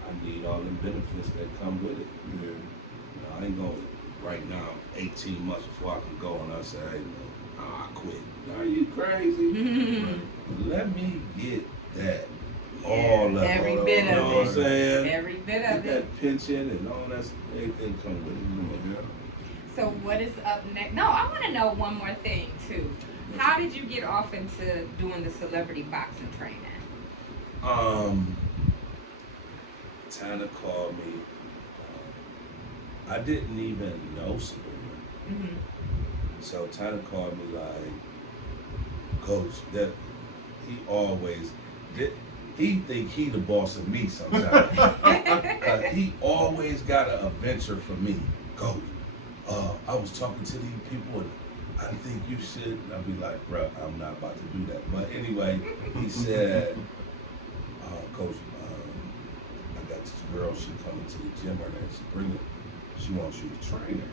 I need all the benefits that come with it. Yeah. You know, I ain't going right now, 18 months before I can go and I say, hey man, I quit. Are you crazy? Let me get that. All of Every it. bit You know of what I'm it. saying? Every bit Get of it. that pension and all that, everything come with it. Yeah. So what is up next? No, I want to know one more thing too. How did you get off into doing the celebrity boxing training? Tana called me. I didn't even know Sabrina. Mm-hmm. So Tana called me like, Coach, that he always did. He think he the boss of me sometimes. 'Cause he always got an adventure for me. Coach, I was talking to these people and I think you should. And I'd be like, bruh, I'm not about to do that. But anyway, he said, Coach, I got this girl, she coming to the gym right now, Sabrina. She wants you to train her.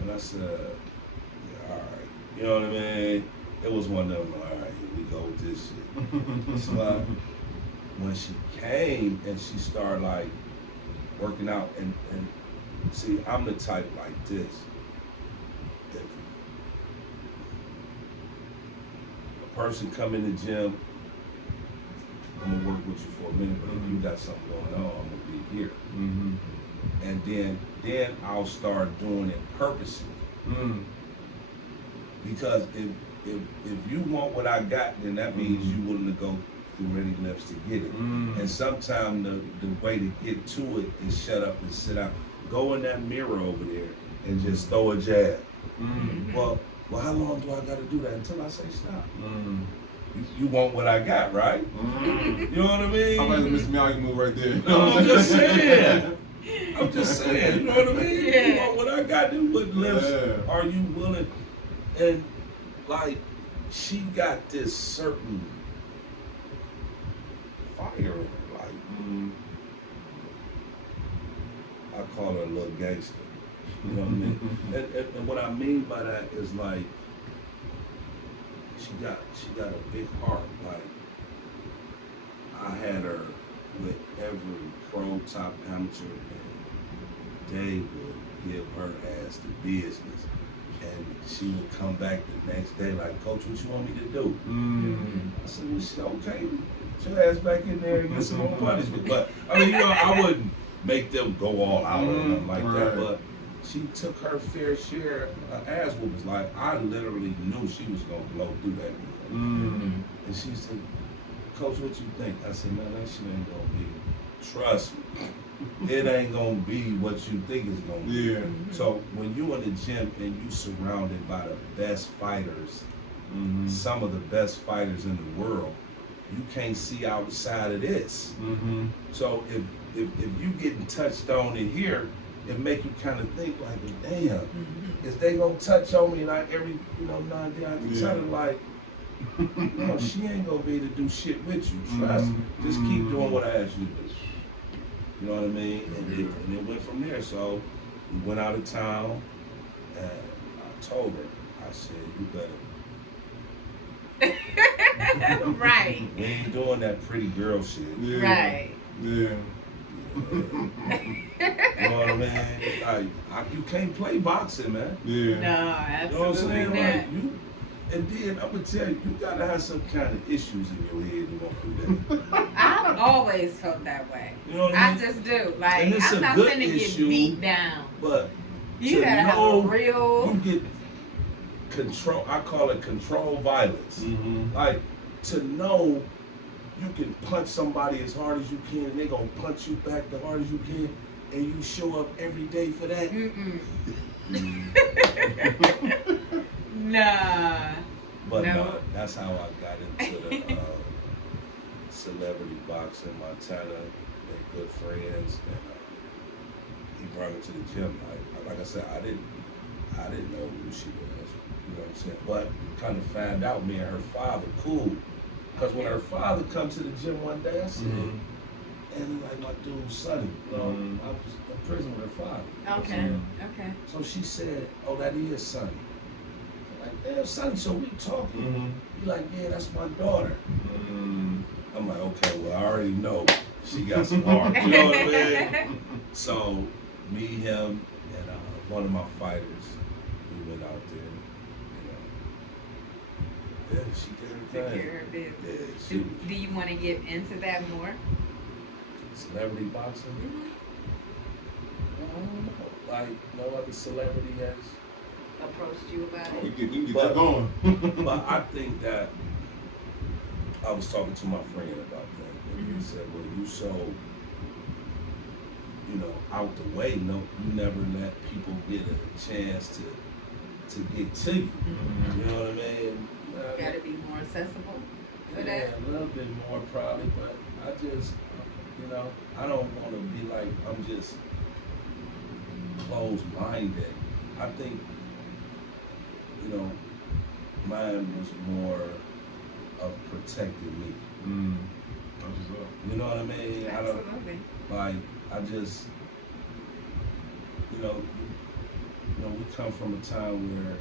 And I said, yeah, all right. You know what I mean? It was one of them, all right, here we go with this shit. So when she came and she started like working out and see, I'm the type like this. If a person come in the gym, I'm gonna work with you for a minute, but if you got something going on, I'm gonna be here. Mm-hmm. And then I'll start doing it purposely. Mm. Because if you want what I got, then that means you willing to go through any lengths to get it. Mm. And sometimes the way to get to it is shut up and sit down. Go in that mirror over there and just throw a jab. Mm. Well, how long do I got to do that until I say stop? Mm. You want what I got, right? Mm. You know what I mean? I'm like the Miss Miyagi move right there. No, I'm just saying. I'm just saying, you know what I mean? Yeah. You want what I got, then what lifts Yeah. are you willing? And like, she got this certain fire in her. Like, Mm. I call her a little gangster. You know what I mean? And what I mean by that is like, she got a big heart. Like, I had her with every pro top amateur, and they would give her ass the business. And she would come back the next day like, Coach, what you want me to do? Mm. I said, well, shit, okay, put your ass back in there and get some more punishment. But I mean, you know, I wouldn't make them go all out or nothing like that. Right. But she took her fair share of ass whoopings. Like, I literally knew she was gonna blow through that. Mm. And she said, Coach, what you think? I said, man, that shit ain't gonna be. Trust me, it ain't gonna be what you think it's gonna be. Yeah. So when you in the gym and you surrounded by the best fighters, Mm-hmm. some of the best fighters in the world, you can't see outside of this. Mm-hmm. So if you getting touched on in here, it make you kind of think like, damn, is they gonna touch on me like every 9 days after each other? Like, no, she ain't gonna be able to do shit with you. Trust. Just keep doing what I asked you to do. You know what I mean? And it went from there. So we went out of town, and I told her, I said, you better. Right. We ain't doing that pretty girl shit. Yeah. Right. Yeah. You know what I mean? Like, you can't play boxing, man. Yeah. No, You know what I'm absolutely saying? not. Like, and then I'm gonna tell you, you gotta have some kind of issues in your head to go through that. I've always felt that way. You know what I I mean? just do. Like, And it's I'm a not good finna issue, get beat down. But You to gotta have know a real. you get control. I call it control violence. Mm-hmm. Like, to know you can punch somebody as hard as you can, and they gonna punch you back the hard as you can, and you show up every day for that. Mm-mm. Nah. But No. no, that's how I got into the celebrity boxing. Montana, they're good friends, and he brought her to the gym. Like I said, I didn't know who she was. You know what I'm saying? But kind of found out me and her father cool. Because when her father come to the gym one day, I said, and like my dude Sonny, I was in prison with her father. Okay. Okay. So she said, oh, that is Sonny. I'm like, damn, Sonny, so we talking. Mm-hmm. He like, yeah, that's my daughter. I'm like, okay, well, I already know she got some heart. You know what I mean? So me, him, and one of my fighters, we went out there. Yeah, she did her Take thing. care of business. Yeah, she Do, was do you want to get into that more? celebrity boxing. I don't know. like no other celebrity has. Approached you about We it. can get But- that going. But I think that I was talking to my friend about that, and Mhm. he said, "Well, you so, out the way. No, you never let people get a chance to get to you. Mhm. You know what I mean? Got to be more accessible for Yeah, that. a little bit more probably, but I just, I don't want to be like I'm just closed-minded. I think, mine was more of protecting me. That's what's up. You know what I mean? Absolutely. I just, we come from a time where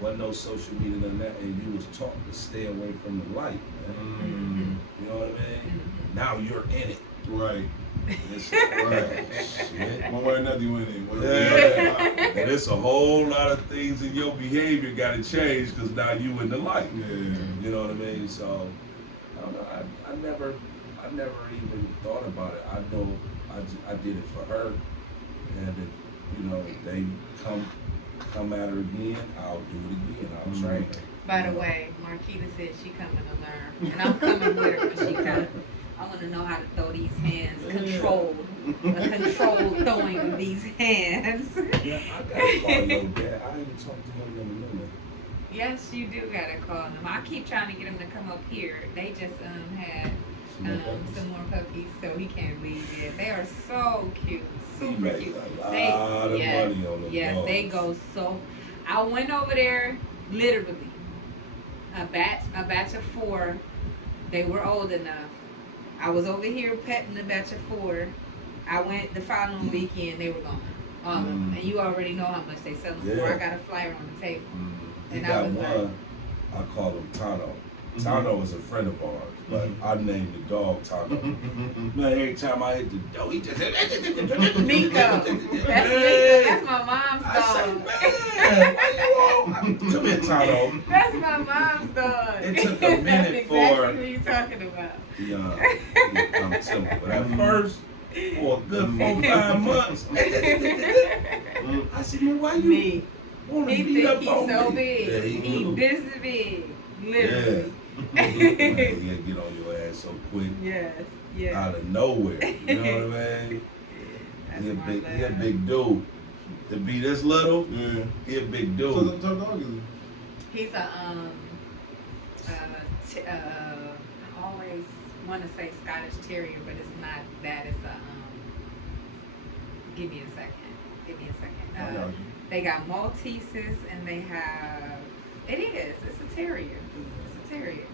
wasn't no social media and that, and you was taught to stay away from the light, man. You know what I mean? Mhm. Now you're in it. Right. It's Right. shit. One way or another, you in it. Yeah. And it's a whole lot of things in your behavior got to change because now you in the light. Yeah. You know what I mean? So I don't know. I never even thought about it. I know I did it for her, and if they come at her again, I'll do it again. I'll train her. By the way, Marquita said she coming to learn, and I'm coming with her because she kind of. I want to know how to throw these hands, controlled throwing of these hands. Yeah, I gotta call your dad. I ain't talked to him in a minute. Yes, you do gotta call them. I keep trying to get them to come up here. They just had some more puppies, so he can't leave yet. They are so cute, He super make cute. a lot of money on them Yes, dogs. they go so. I went over there literally. A batch of 4. They were old enough. I was over here petting the batch of 4. I went the following weekend. They were gone. All of them. And you already know how much they sell them for. Yeah. I got a flyer on the table. He And I got was one. I call him Tano. Tano is a friend of ours, but I named the dog Tano. Man, every time I hit the door, he just Nico. That's Nico. That's my mom's I say, dog. man, why you on? Come here, Tano. That's my mom's dog. It took a minute That's exactly for- what you talking about. Yeah, I'm telling you. But at first, for a good 4-5 months, I said, man, why you Me. want to He beat think up he's on so me? big. Yeah, He do. this big. Literally. Man, he'll get on your ass so quick Yes. Yes. out of nowhere. You know what I mean? That's He a my big, love. he a big dude. To be this little, Yeah. he a big So dude. the dog is He's a I always want to say Scottish Terrier, but it's not that. It's a give me a second. They got Malteses and they have. It is. It's a terrier. It's a terrier.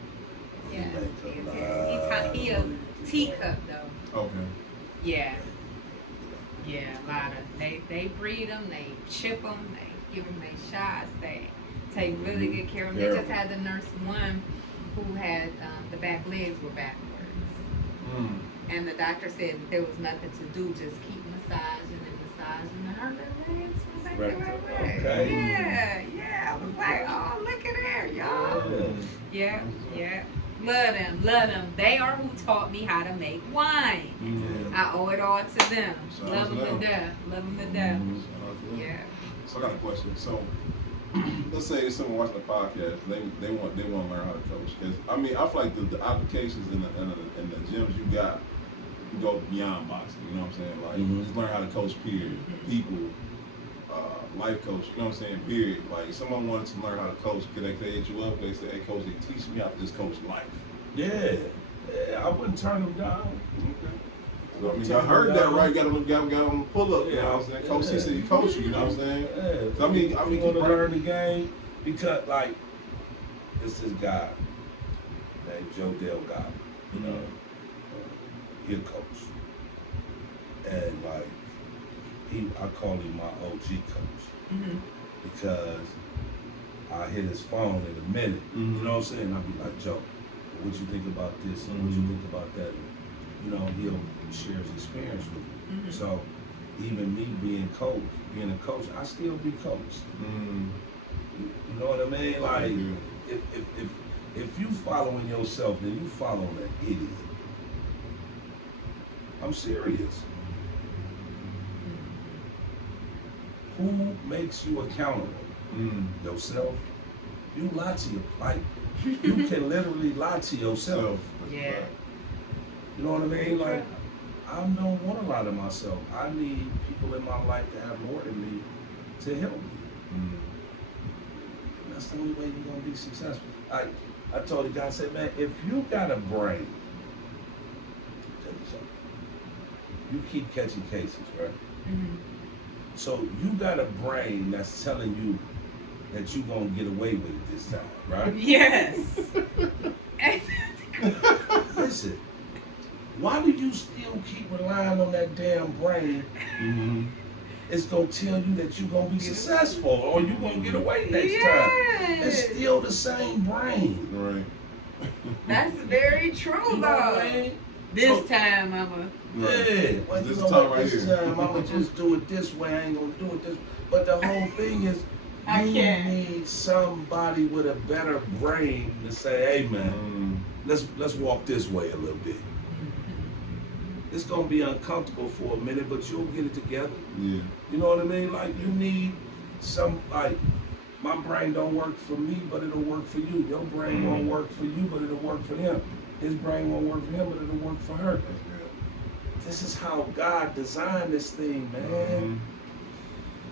He Yeah. make He a a terrier. He a lot of teacup though. Okay. Yeah. Yeah, a lot of they breed them, they chip them, they give them their shots, they take really good care of them. They just had to nurse one who had the back legs were backwards, and the doctor said that there was nothing to do, just keep massaging and massaging, and her little legs were back the right way. Okay. Yeah. I was like, oh, look at her, y'all. Yeah. Yeah. Love them. They are who taught me how to make wine. I owe it all to them. Shout out Love to them them. to death. Love them to death. Shout out to them. Yeah. So I got a question. So let's say there's someone watching the podcast, they want to learn how to coach. Because I mean, I feel like the applications in the gyms you got go beyond boxing. You know what I'm saying? Like just learn how to coach period, people, life coach. You know what I'm saying? Period. Like if someone wanted to learn how to coach, could they hit you up? They say, hey coach, they teach me how to just coach life. Yeah. I wouldn't turn them down. Okay. So, I mean, I heard that right. Got on pull up. You know what I'm saying? Coach, he said he coach you. You know what I'm saying? Yeah. So, I mean, you want keep to right- learn the game because, like, it's this guy named Joe Delgado. You know, he a coach, and like, I call him my OG coach because I hit his phone in a minute. You know what I'm saying? I'll be like, Joe, what you think about this and what you think about that? And, you know, he'll share his experience with me. So even me being a coach, I still be coached. You know what I mean? Like if you following yourself, then you following an idiot. I'm serious. Who makes you accountable? Mm. Yourself. You lie to you. Like, you can literally lie to yourself. Yeah. You know what I Very mean? Like, true. I don't want to lie to myself. I need people in my life to have more than me to help me. Mm. That's the only way you're gonna be successful. I told the guy, I said, man, if you got a brain, tell you something. You keep catching cases, right? Mhm. So you got a brain that's telling you that you're gonna get away with it this time, right? Yes. Listen, why do you still keep relying on that damn brain? Mm-hmm. It's gonna tell you that you're gonna be successful or you're gonna get away next time. It's still the same brain. Right. That's very true, You know what I though. mean? This So- time, Mama. Yeah, well, This you know time what, right this here. time I'ma just do it this way. I ain't gonna do it this. But the whole thing is, I you can't. need somebody with a better brain to say, "Hey, man, let's walk this way a little bit." It's gonna be uncomfortable for a minute, but you'll get it together. Yeah. You know what I mean? Like you need some like. My brain don't work for me, but it'll work for you. Your brain won't work for you, but it'll work for him. His brain won't work for him, but it'll work for her. That's good. This is how God designed this thing, man.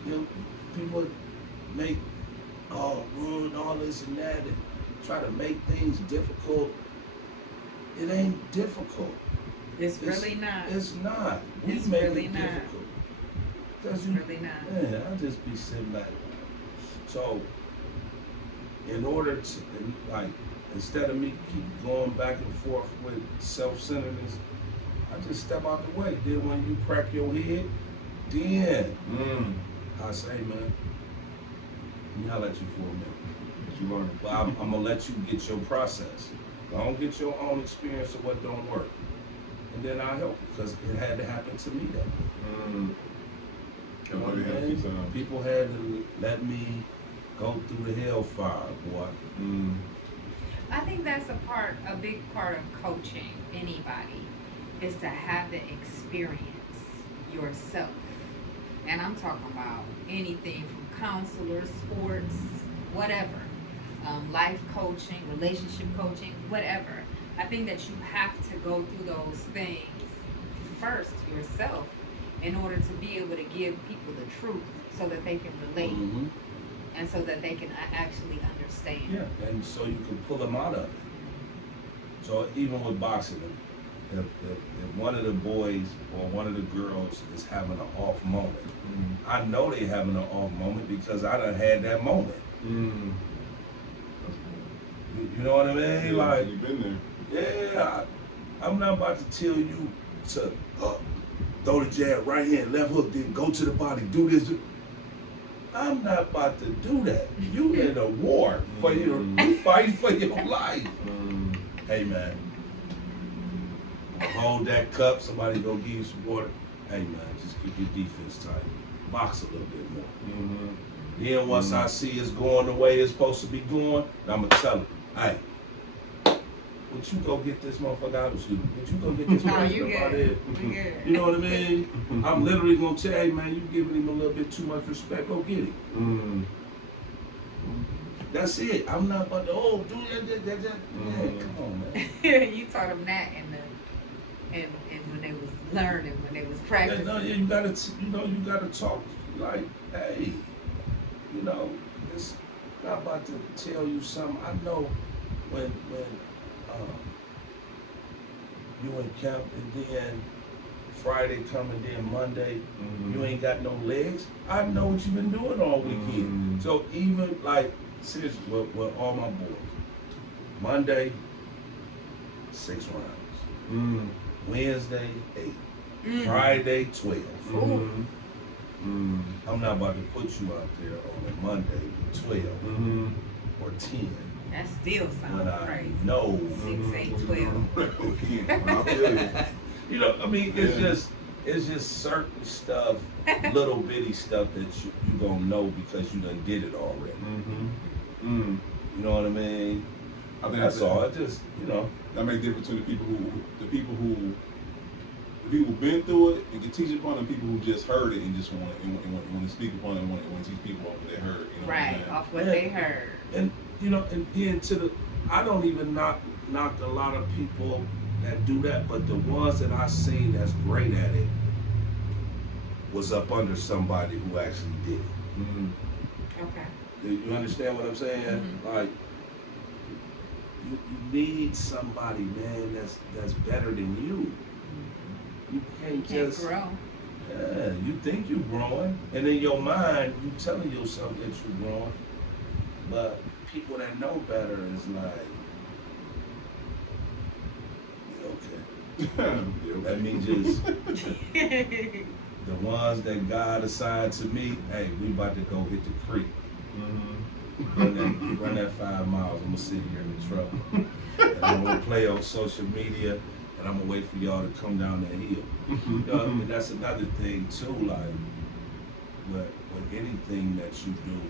You know, people make ruin all this and that and try to make things difficult. It ain't difficult. It's really not. It's not. We It's make really it not. difficult. It's You, really not. man, I'll just be sitting back. So, in order to, like, instead of me keep going back and forth with self-centeredness, I just step out the way. Then when you crack your head, then I say, man, let me holler at you for a minute. What you learn? But I'm gonna let you get your process. Don't get your own experience of what don't work. And then I'll help you, because it had to happen to me that way. You know what I Everybody has mean? to People had to let me go through the hellfire, boy. I think that's a big part of coaching anybody is to have the experience yourself. And I'm talking about anything from counselors, sports, whatever, life coaching, relationship coaching, whatever. I think that you have to go through those things first yourself in order to be able to give people the truth so that they can relate and so that they can actually understand. Yeah, and so you can pull them out of it. So even with boxing, if one of the boys or one of the girls is having an off moment, I know they having an off moment because I done had that moment. You know what I mean? Yeah, Like, you've been there. yeah, I'm not about to tell you to throw the jab, right hand, left hook, then go to the body, do this. I'm not about to do that. You in a war for your, you fight for your life. Hey man, hold that cup. Somebody go give you some water. Hey man, just keep your defense tight. Box a little bit more. Then once I see it's going the way it's supposed to be going, I'm gonna tell him, hey, would you go get this motherfucker out of school? Would you go get this Oh, motherfucker you out of good. here? You good. You know what I mean? I'm literally gonna tell, hey man, you giving him a little bit too much respect. Go get him. That's it. I'm not about to do that. Man, come on, man. You taught them that and when they was learning, when they was Yeah, practicing. no, yeah, you gotta talk like, hey, it's not about to tell you something. I know when you in camp and then Friday come and then Monday you ain't got no legs. I know what you've been doing all weekend. So even like seriously with all my boys, Monday 6 rounds, Wednesday 8, Friday 12. I'm not about to put you out there on a Monday with 12 or 10. That still When sounds I crazy. know, 6, 8, 12. I feel you. you know, I mean, it's just certain stuff, little bitty stuff that you gonna know because you done did it already. You know what I mean? I think That's all. I just, that makes difference between the people who people been through it and can teach upon it, and people who just heard it and just want to speak upon it and want to teach people off what they heard. You know Right, what I'm off what Yeah. they heard. And you know, and then I don't even knock a lot of people that do that, but the ones that I seen that's great at it was up under somebody who actually did it. saying? Okay. You understand what I'm saying? Mhm. Like, you need somebody, man, that's better than you. You can't Can't just grow. yeah. You think you're growing, and in your mind, you telling yourself that you're growing, but people that know better is like, yeah, okay. Let me just the ones that God assigned to me. Hey, we about to go hit the creek. Run that 5 miles. I'm gonna sit here in the truck, and I'm gonna play on social media, and I'm gonna wait for y'all to come down that hill. You know, and that's another thing too. Like, with anything that you do,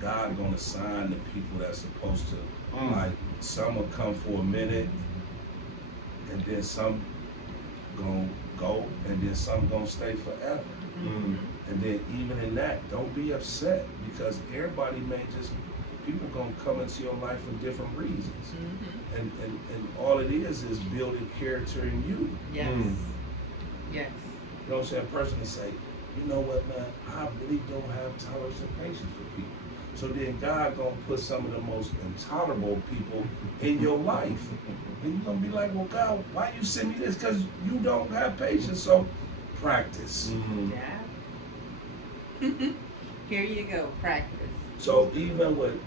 God gonna assign the people that's supposed to. Like, some will come for a minute, and then some gonna go, and then some gonna stay forever. And then even in that, don't be upset, because everybody people gonna come into your life for different reasons. And all it is building character in you. Yes. Yes. You know what I'm saying? A person will say, you know what, man, I really don't have tolerance and patience for people. So then God gonna put some of the most intolerable people in your life. And you're gonna be like, well, God, why you send me this? Because you don't have patience. So practice. Yeah. Here you go, practice. So even with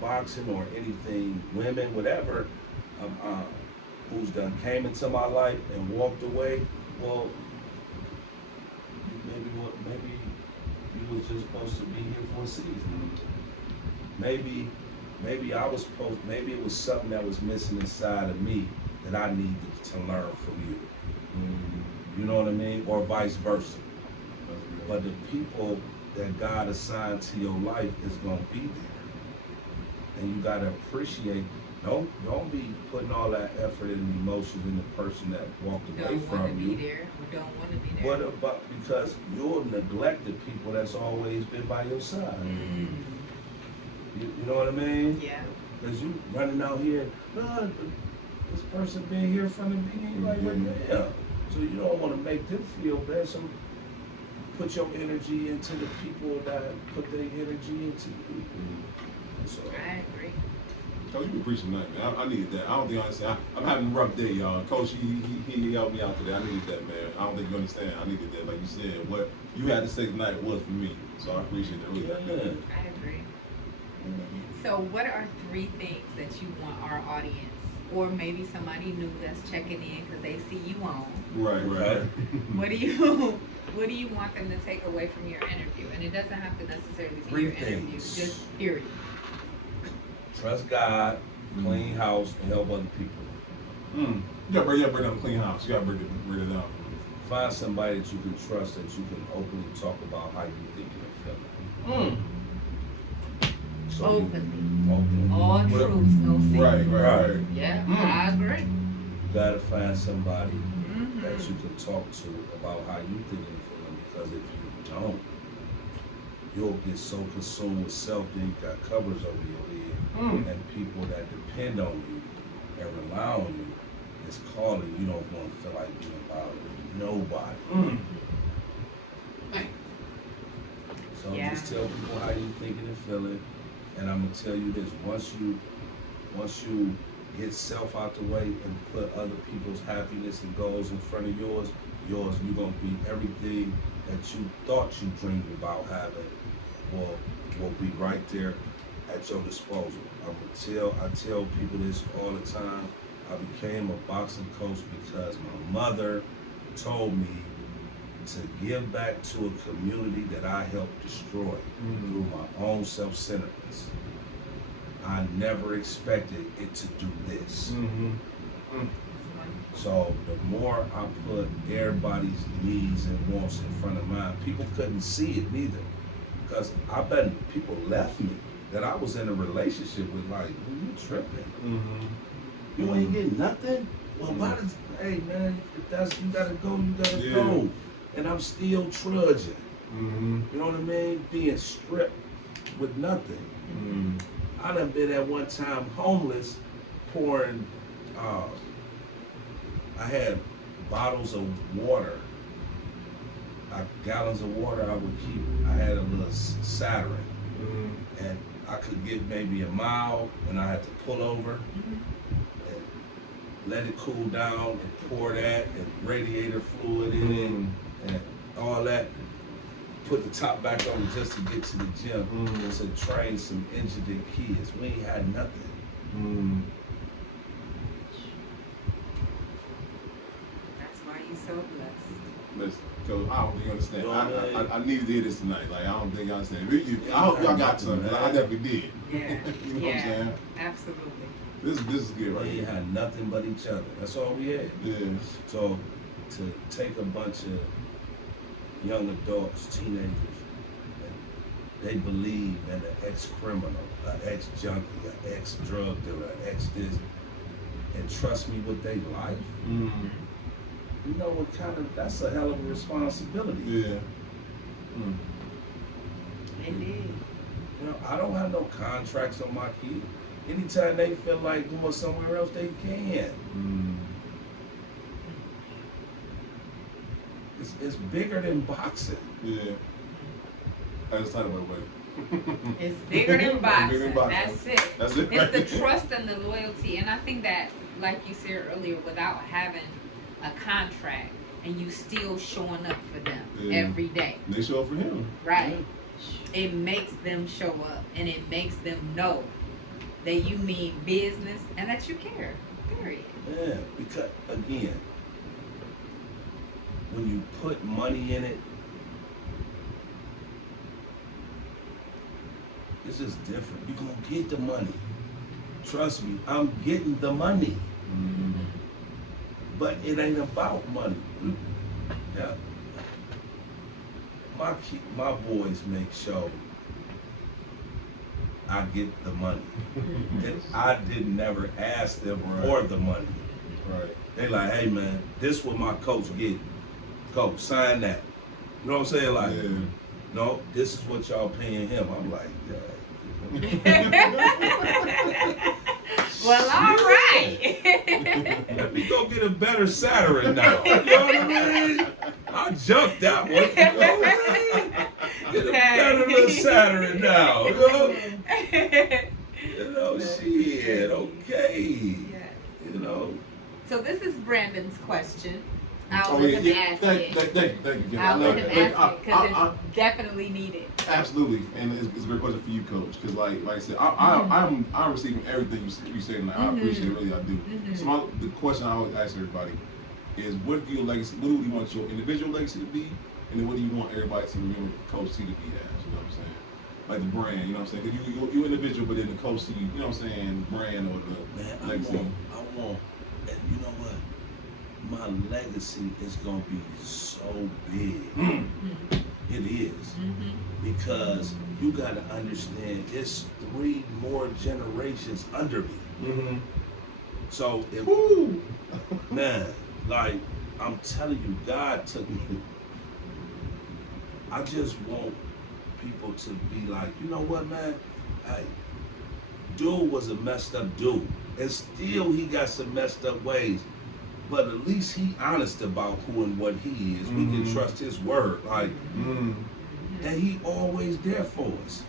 boxing or anything, women, whatever, who's done came into my life and walked away, well, maybe you was just supposed to be here for a season. Maybe maybe it was something that was missing inside of me that I needed to learn from you. You know what I mean? Or vice versa. But the people that God assigned to your life is gonna be there. And you gotta appreciate, don't be putting all that effort and emotion in the person that walked away Don't want to from be you. there. We don't want to be there. What about, because you'll neglect the people that's always been by your side. You know what I mean? Yeah. Because you running out here, this person been here from the beginning, like, what the hell? So you don't want to make them feel bad. So put your energy into the people that put their energy into you. So, I agree. Coach, you been preaching tonight, man. I needed that. I don't think honestly, I'm having a rough day, y'all. Coach, he helped me out today. I needed that, man. I don't think you understand. I needed that. Like you said, what you had to say tonight was for me. So I appreciate it. Really. yeah. I agree. So what are 3 things that you want our audience, or maybe somebody new that's checking in because they see you on, Right. what do you want them to take away from your interview? And it doesn't have to necessarily be 3 your interview, things. just period. Trust God, clean house, and help other people. You gotta bring up a clean house. You gotta bring it down. Find somebody that you can trust, that you can openly talk about how you think and feeling. So Openly. All truths, no secrets. Right. Yeah, I agree. You gotta find somebody that you can talk to about how you think and feeling, because if you don't, you'll get so consumed with self, then you got covers over your head, and people that depend on you and rely on you is calling. You don't want to feel like being bothered with nobody. So Yeah. just tell people how you thinking and feeling, and I'm gonna tell you this: once you get self out the way and put other people's happiness and goals in front of yours, you're gonna be everything that you thought you dreamed about having will be right there at your disposal. I tell people this all the time. I became a boxing coach because my mother told me to give back to a community that I helped destroy through my own self-centeredness. I never expected it to do this. So the more I put everybody's needs and wants in front of mine, people couldn't see it neither. Because I bet people left me that I was in a relationship with, like, you tripping. You ain't getting nothing? Well, why does, hey man, if that's, you gotta go, you gotta Yeah. go. And I'm still trudging. Mm-hmm. You know what I mean? Being stripped with nothing. Mm-hmm. I done been at one time homeless, pouring, I had bottles of water, gallons of water I would keep. I had a little Saturn, and I could get maybe a mile, and I had to pull over and let it cool down and pour that and radiator fluid in it and all that. Put the top back on just to get to the gym to train some injured kids. We ain't had nothing. That's why you so blessed. Listen, Coach, I don't think you understand. You know what I mean? I needed to hear this tonight. Like, I don't think y'all understand. I hope y'all got something. I definitely did. Yeah. You know what I'm Yeah. saying? Absolutely. This is good right We ain't here. had nothing but each other. That's all we had. Yeah. So to take a bunch of young adults, teenagers, and they believe in an ex-criminal, an ex-junkie, an ex-drug dealer, an ex-this, and trust me with their life, you know what kind of, that's a hell of a responsibility. Yeah. Indeed. You know, I don't have no contracts on my kids. Anytime they feel like going somewhere else, they can. It's bigger than boxing. Yeah. That's the title, by the way. It's bigger than boxing. Bigger than boxing. That's it. That's it. It's the trust and the loyalty. And I think that, like you said earlier, without having a contract and you still showing up for them every day, They show up for him. right? It makes them show up and it makes them know that you mean business and that you care. Period. Yeah, because again, when you put money in it, it's just different. You're gonna get the money. Trust me, I'm getting the money. But it ain't about money. Yeah. My boys make sure I get the money. And I did never ask them for the money. Right. They like, hey man, this what my coach get. Coach, sign that. You know what I'm saying? Like, no, this is what y'all paying him. I'm like, Well, all right. let me go get a better Saturn now. You know what I mean? I jumped that one. You know what I mean? Get a better little Saturn now. You know, shit, okay. Yes. You know. So this is Brandon's question. I'll Oh, let yeah, him ask Thank it. you. I'll let him ask it I- because it's definitely needed. Absolutely, and it's a great question for you, Coach. Because like I said, I'm receiving everything you say, and I appreciate it. Really, I do. So the question I always ask everybody is, what do you want your individual legacy to be, and then what do you want everybody to remember Coach C to be as? You know what I'm saying? Like the brand, you know what I'm saying? Because you're an individual, but then the Coach C, you know what I'm saying, brand or the legacy. I want, and you know what? My legacy is gonna be so big. It is. Because you gotta understand, it's 3 more generations under me. So if man, like I'm telling you, God took me. I just want people to be like, you know what, man? Hey, dude was a messed up dude, and still he got some messed up ways. But at least he honest about who and what he is. We can trust his word, like, and he always there for us.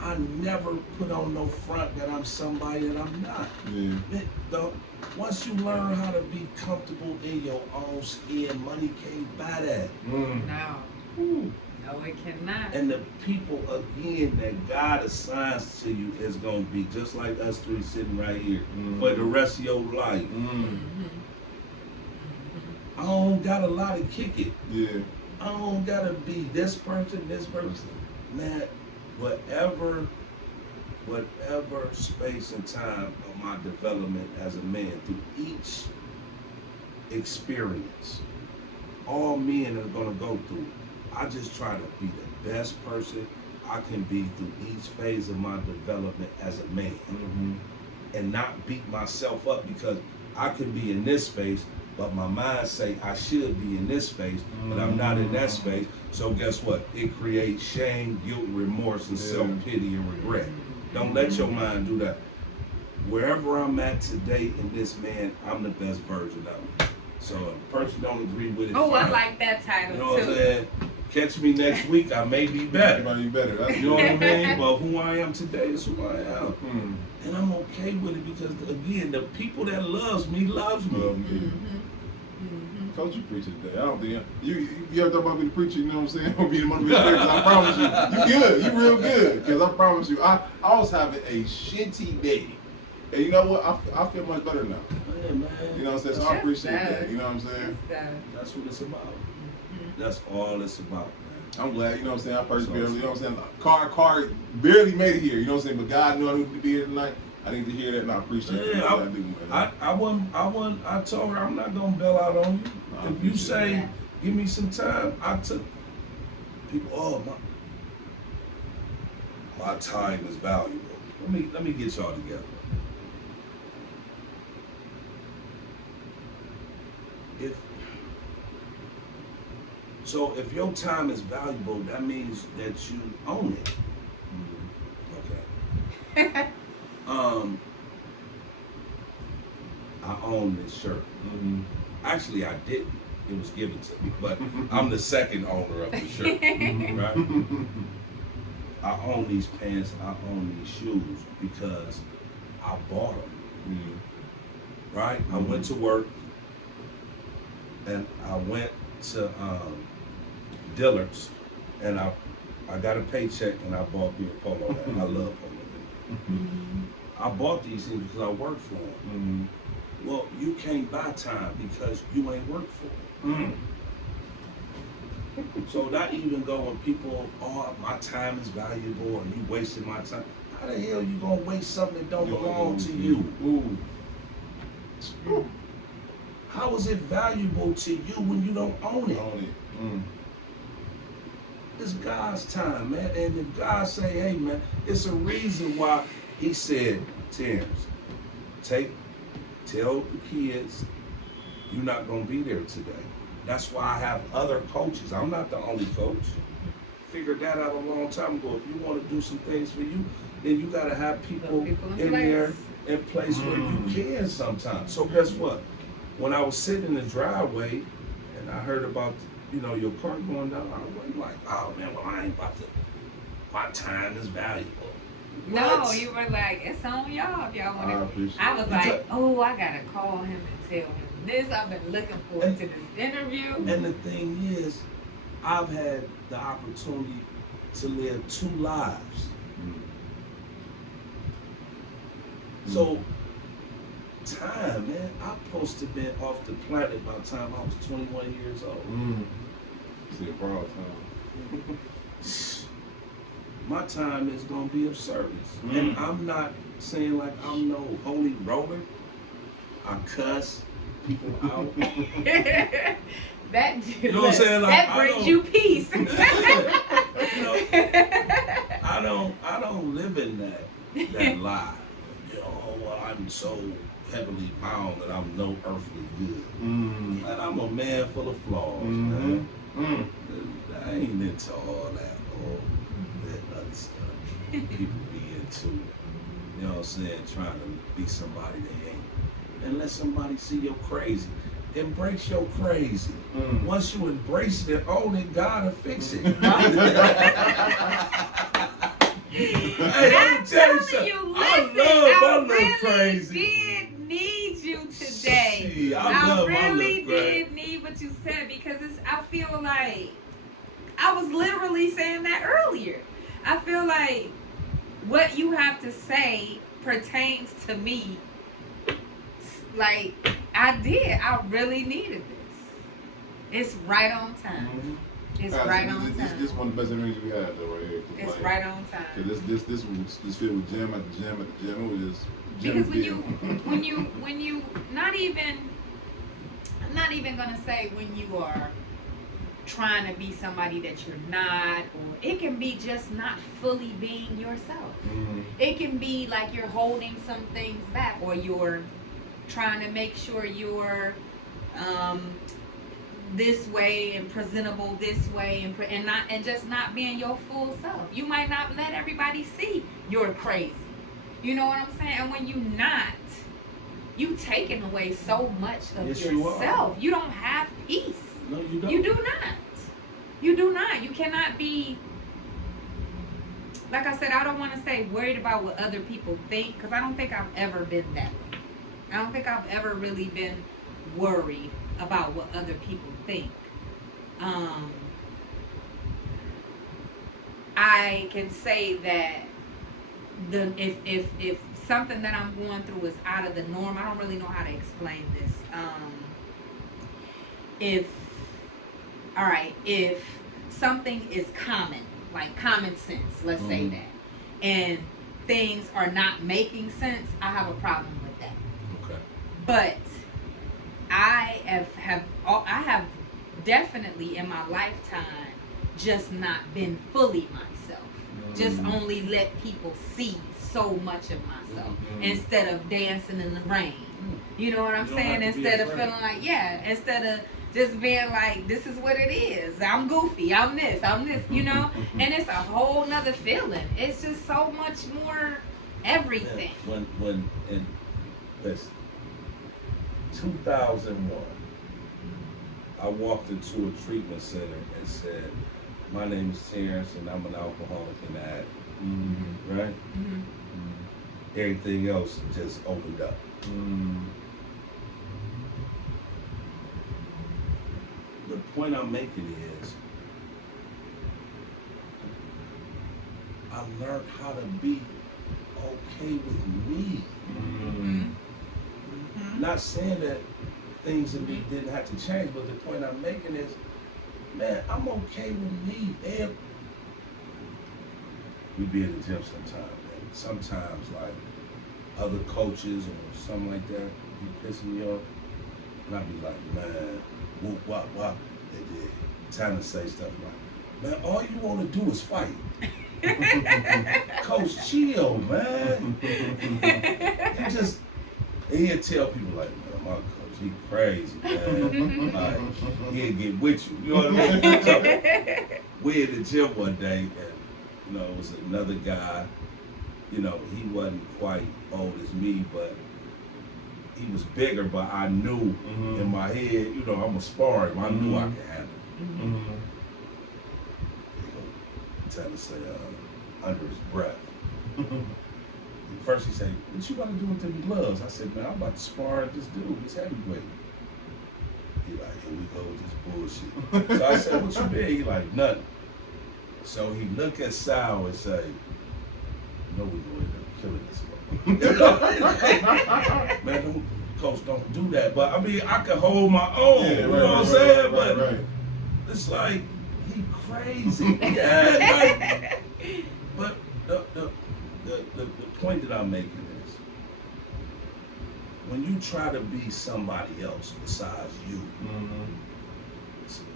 I never put on no front that I'm somebody that I'm not. Once you learn how to be comfortable in your own skin, money can't buy that. No. No, it cannot. And the people, again, that God assigns to you is going to be just like us 3 sitting right here for the rest of your life. I don't got a lot to kick it. I don't got to be this person. Man, whatever space and time of my development as a man, through each experience, all men are going to go through it. I just try to be the best person I can be through each phase of my development as a man. and not beat myself up because I could be in this space, but my mind say I should be in this space, but I'm not in that space. So guess what? It creates shame, guilt, remorse, and self-pity and regret. Don't let your mind do that. Wherever I'm at today in this man, I'm the best version of him. So if a person don't agree with it, Oh, fine. I like that title You know what too. I'm saying? Catch me next week, I may be better. Everybody better. That's You know what I mean? But who I am today is who I am. Mm. And I'm okay with it because, again, the people that loves me. Love me. Coach, you preaching today. I don't think you ever thought about being a preacher, you know what I'm saying? Or being a motivator, I promise you. You good. You real good. Because I promise you, I was having a shitty day. And you know what? I feel much better now. Yeah, man. You know what I'm saying? So I appreciate that. You know what I'm saying? That's what it's about. That's all it's about, man. I'm glad, you know what I'm saying? I persevered, you know what I'm saying? Car barely made it here, you know what I'm saying? But God knew I needed to be here tonight. I need to hear that and I appreciate it. Yeah, I told her I'm not gonna bail out on you. No, If you say, give me some time, I took people, my time is valuable. Let me get y'all together. If your time is valuable, that means that you own it. Okay. I own this shirt. Actually, I didn't. It was given to me, but I'm the second owner of the shirt. Right? I own these pants. I own these shoes because I bought them. Right? I went to work and I went to Dillard's and I got a paycheck and I bought me a polo hat. I love polo. I bought these things because I worked for them. Well, you can't buy time because you ain't worked for it. So not even go when people, my time is valuable or you wasting my time. How the hell you gonna waste something that don't belong to you? How is it valuable to you when you don't own it? It's God's time, man. And if God say, hey, man, it's a reason why he said, Terrence, tell the kids you're not going to be there today. That's why I have other coaches. I'm not the only coach. Figured that out a long time ago. If you want to do some things for you, then you got to have people in there in place where you can sometimes. So guess what? When I was sitting in the driveway and I heard about, your car going down, I wasn't like, oh man, well I ain't about to, my time is valuable. No, What? you were like, it's on y'all if y'all want to. I was like, oh, I got to call him and tell him this. I've been looking forward to this interview. And the thing is, I've had the opportunity to live 2 lives. So, time, man, I'm supposed to have been off the planet by the time I was 21 years old. See a broad time. My time is going to be of service. And I'm not saying like I'm no holy roller. I cuss people out. That, You know what I'm saying? Like, that brings you peace. I don't live in that lie. Well, I'm so heavily bound that I'm no earthly good. And I'm a man full of flaws, man. I ain't into all that other stuff people be into. You know what I'm saying? Trying to be somebody they ain't. And let somebody see you're crazy. Embrace your crazy. Once you embrace it and own it, God will fix it. I'm telling you, listen, I really did need you today. See, I really did need what you said because I feel like I was literally saying that earlier. I feel like what you have to say pertains to me. Like I really needed this. It's right on time. It's right on time. This is one of the best interviews we had though, right here. It's like, right on time. This was filled with gym at the gym. It was just gym. Because when you I'm not even gonna say when you are trying to be somebody that you're not, or it can be just not fully being yourself. It can be like you're holding some things back, or you're trying to make sure you're this way and presentable this way, and just not being your full self. You might not let everybody see you're crazy. You know what I'm saying? And when you not, you taking away so much of yourself. You don't have peace. No, you don't. You do not. You do not. You cannot be, like I said, I don't want to say worried about what other people think, because I don't think I've ever been that way. I don't think I've ever really been worried about what other people think. I can say that if something that I'm going through is out of the norm, I don't really know how to explain this. If something is common, like common sense, let's say that, and things are not making sense, I have a problem with that. Okay. But I have definitely in my lifetime just not been fully myself. Just only let people see so much of myself instead of dancing in the rain. You know what I'm saying? Instead of feeling like, instead of just being like, this is what it is. I'm goofy. I'm this, you know? And it's a whole nother feeling. It's just so much more everything. When in listen, 2001, I walked into a treatment center and said, my name is Terrence and I'm an alcoholic and addict. Right? Everything else just opened up. The point I'm making is, I learned how to be okay with me. Not saying that things in me didn't have to change, but the point I'm making is, man, I'm okay with me. And we be in the gym sometimes, man. Sometimes, like, other coaches or something like that be pissing me off, and I be like, man, whoop, wop, wop. And then time to say stuff like, man, all you want to do is fight. Coach, chill, man. He'll tell people like, man, my coach, he crazy, man. Like, he'll get with you. You know what I mean? So, we in the gym one day, and it was another guy. He wasn't quite old as me, but he was bigger. But I knew in my head, I'm a sparring. I knew I could handle it. Trying to say under his breath. First he said, what you about to do with them gloves? I said, man, I'm about to spar this dude. He's heavyweight. He like, here we go with this bullshit. So I said, what you been? He like, nothing. So he look at Sal and say, we gonna end up killing this motherfucker. Man, coach, don't do that. But I mean, I can hold my own. Yeah, you know what I'm saying? Right. It's like, he crazy. Yeah, but the point that I'm making is, when you try to be somebody else besides you,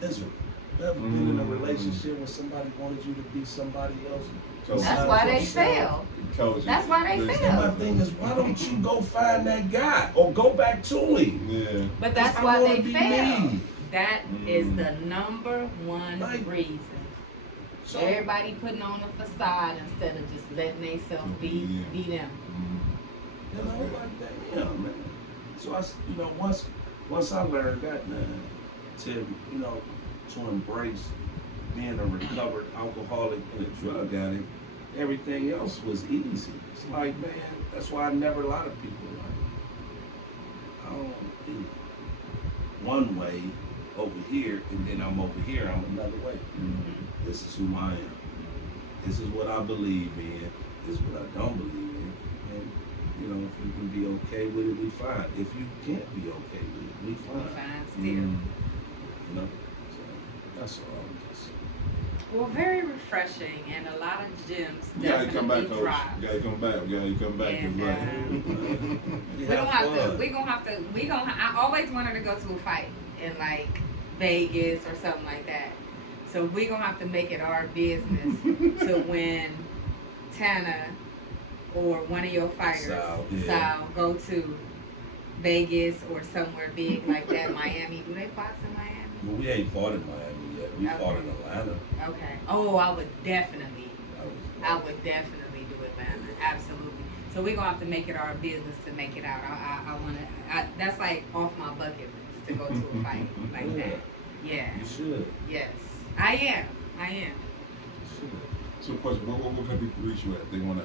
Israel, you ever been in a relationship where somebody wanted you to be somebody else? That's why they fail. That's why they fail. My thing is, why don't you go find that guy or go back to him? Yeah. But that's why they fail. That is the number one reason. So, everybody putting on a facade instead of just letting themselves be them. Like that, yeah, man. So once I learned that, man, to embrace being a recovered alcoholic and a drug addict, everything else was easy. It's like, man, that's why I never lie to people. Like, I don't eat one way over here, and then I'm over here, I'm another way. This is who I am. This is what I believe in. This is what I don't believe in. And, if you can be okay with it, we fine. If you can't be okay with it, we fine. We fine still. So that's all. Well, very refreshing, and a lot of gyms You gotta come back, definitely coach. drive. You gotta come back. You gotta come back. I always wanted to go to a fight in like Vegas or something like that. So we're gonna have to make it our business to when Tana or one of your fighters, Sal, go to Vegas or somewhere big like that, Miami. Do they box in Miami? Well, we ain't fought in Miami yet. We fought in Atlanta. Okay. Oh, I would definitely do Atlanta. Absolutely. So we're gonna have to make it our business to make it out. I wanna. That's like off my bucket list to go to a fight like that. Yeah. You should. Yes, I am. You should. So, question: what can people reach you at? They want to.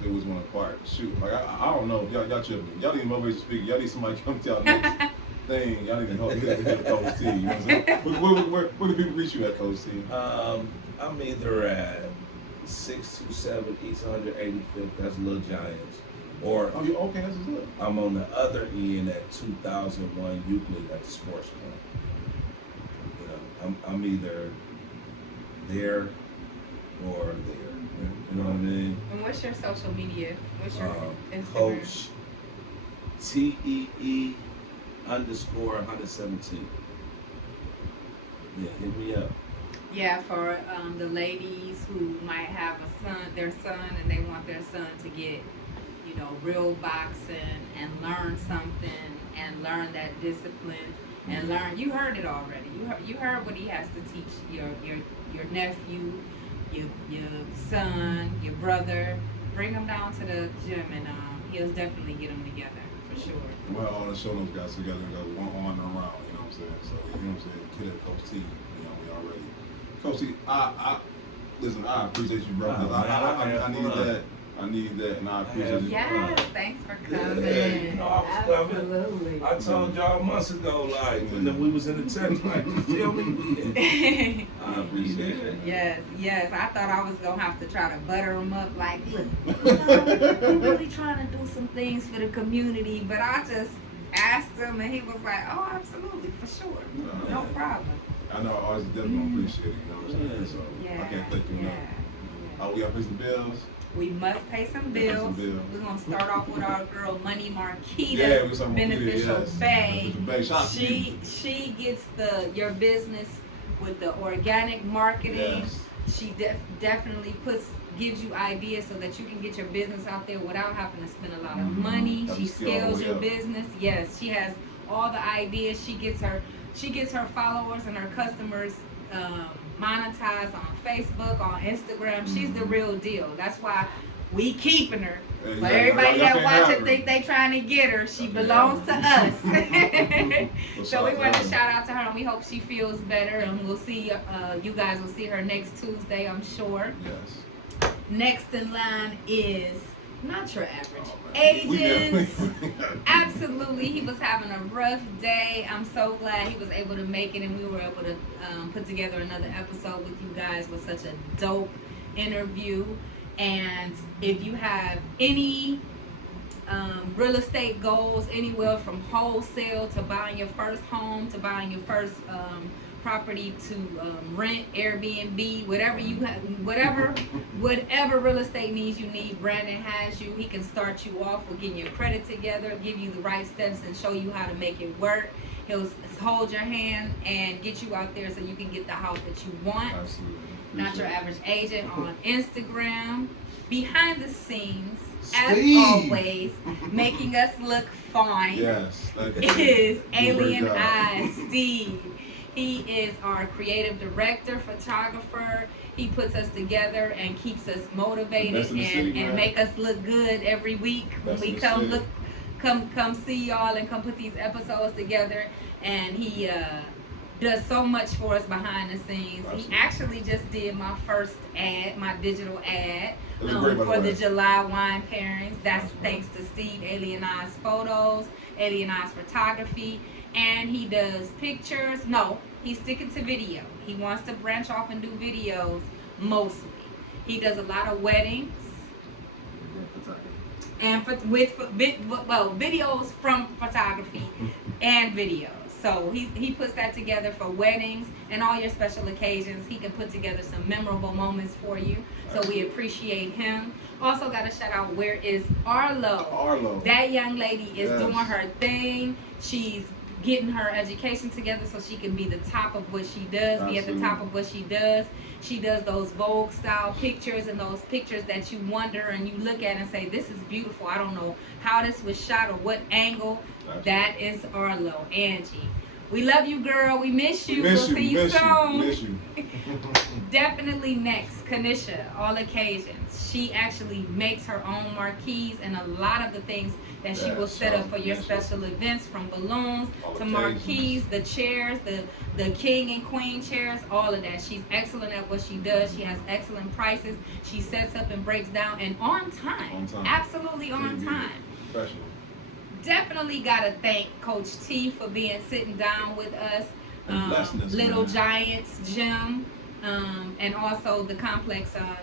They always want to acquire. Shoot, like I don't know. Y'all tripping. Y'all need motivation speaker. Y'all need somebody to come tell next thing. Y'all need to help get Coach T. You know what I'm saying? Where do people reach you at, Coach T? I'm either at 627 East 185th. That's Little Giants. Or Oh, you okay? That's what's up. I'm on the other end at 2001 Euclid at the Sports Plant. You know, I'm either there or there. You know what I mean? And what's your social media? What's your Instagram? Coach TEE _ 117. Yeah, hit me up. Yeah, for the ladies who might have their son, and they want their son to get, real boxing and learn something and learn that discipline and learn. You heard it already. You heard what he has to teach your nephew, your son, your brother. Bring them down to the gym, and he'll definitely get them together for sure. Well, all the show those guys together and go one on and around. You know what I'm saying? So you know what I'm saying? Kid at Coach T. We already. Coach T, listen. I appreciate you, bro. I need that. I need that, and I appreciate it. Yes, thanks for coming. Yeah, I was Absolutely. coming. I told y'all months ago, like, when we was in the text, like, tell me. I appreciate it. Yes. I thought I was gonna have to try to butter him up, like, look, I'm really trying to do some things for the community, but I just asked him, and he was like, oh, absolutely, for sure, no problem. I know. I always definitely appreciate it. You know what I'm saying? So Yeah. I can't thank you enough. Oh, we got to pay some bills. We must pay some bills. We're gonna start off with our girl Money Marquita, Yeah, we saw Marquita, Beneficial yes. Bay. Beneficial Bay. Shout out to you. She gets your business with the organic marketing. Yes. She definitely gives you ideas so that you can get your business out there without having to spend a lot of money. Have She to scale all scales the way your up. business. Yes, she has all the ideas. She gets her followers and her customers monetized on Facebook, on Instagram. She's the real deal. That's why we keeping her. Hey, But yeah, everybody y'all that can't watch have it her. think they trying to get her. She Y'all belongs to can't us. Well, So we shout out want to to her. shout out to her, and we hope she feels better. And we'll see. You guys will see her next Tuesday, I'm sure. Yes. Next in line is not your average Oh, man. We agents. definitely- Absolutely, he was having a rough day. I'm so glad he was able to make it, and we were able to put together another episode with you guys with such a dope interview. And if you have any real estate goals, anywhere from wholesale to buying your first home to buying your first property to rent, Airbnb, whatever you have, whatever real estate needs you need, Brandon has you. He can start you off with getting your credit together, give you the right steps, and show you how to make it work. He'll hold your hand and get you out there so you can get the house that you want. Absolutely. Not Your Average Agent on Instagram. Behind the scenes, Steve. as always, making us look fine, Yes. Thank you. is Great Alien job. Eyes Steve. He is our creative director, photographer. He puts us together and keeps us motivated Best in the city, man. and make us look good every week when Best we in the come city. look, come see y'all and come put these episodes together. And he does so much for us behind the scenes. Absolutely. He actually just did my first ad, my digital ad It was great, by the for the way. July wine pairings. That's thanks to Steve, Alien Eyes Photos, Alien Eyes Photography, and he does pictures. No, he's sticking to video. He wants to branch off and do videos mostly. He does a lot of weddings and videos from photography and videos. So he puts that together for weddings and all your special occasions. He can put together some memorable moments for you. So we appreciate him. Also got to shout out, where is Arlo? Arlo. That young lady is Yes. doing her thing. She's getting her education together so she can be the top of what she does, be at the top of what she does. She does those Vogue style pictures and those pictures that you wonder and you look at and say, this is beautiful. I don't know how this was shot or what angle. That is Arlo, Angie. We love you, girl. We miss you. We'll see you soon. Miss you. Definitely next, Kanisha, all occasions. She actually makes her own marquees and a lot of the things that she will set up for your special events, from balloons to marquees, the chairs, the king and queen chairs, all of that. She's excellent at what she does. She has excellent prices. She sets up and breaks down and on time. Absolutely on time. Professional. Definitely gotta thank Coach T for sitting down with us. Little Giants Gym, and also the complex on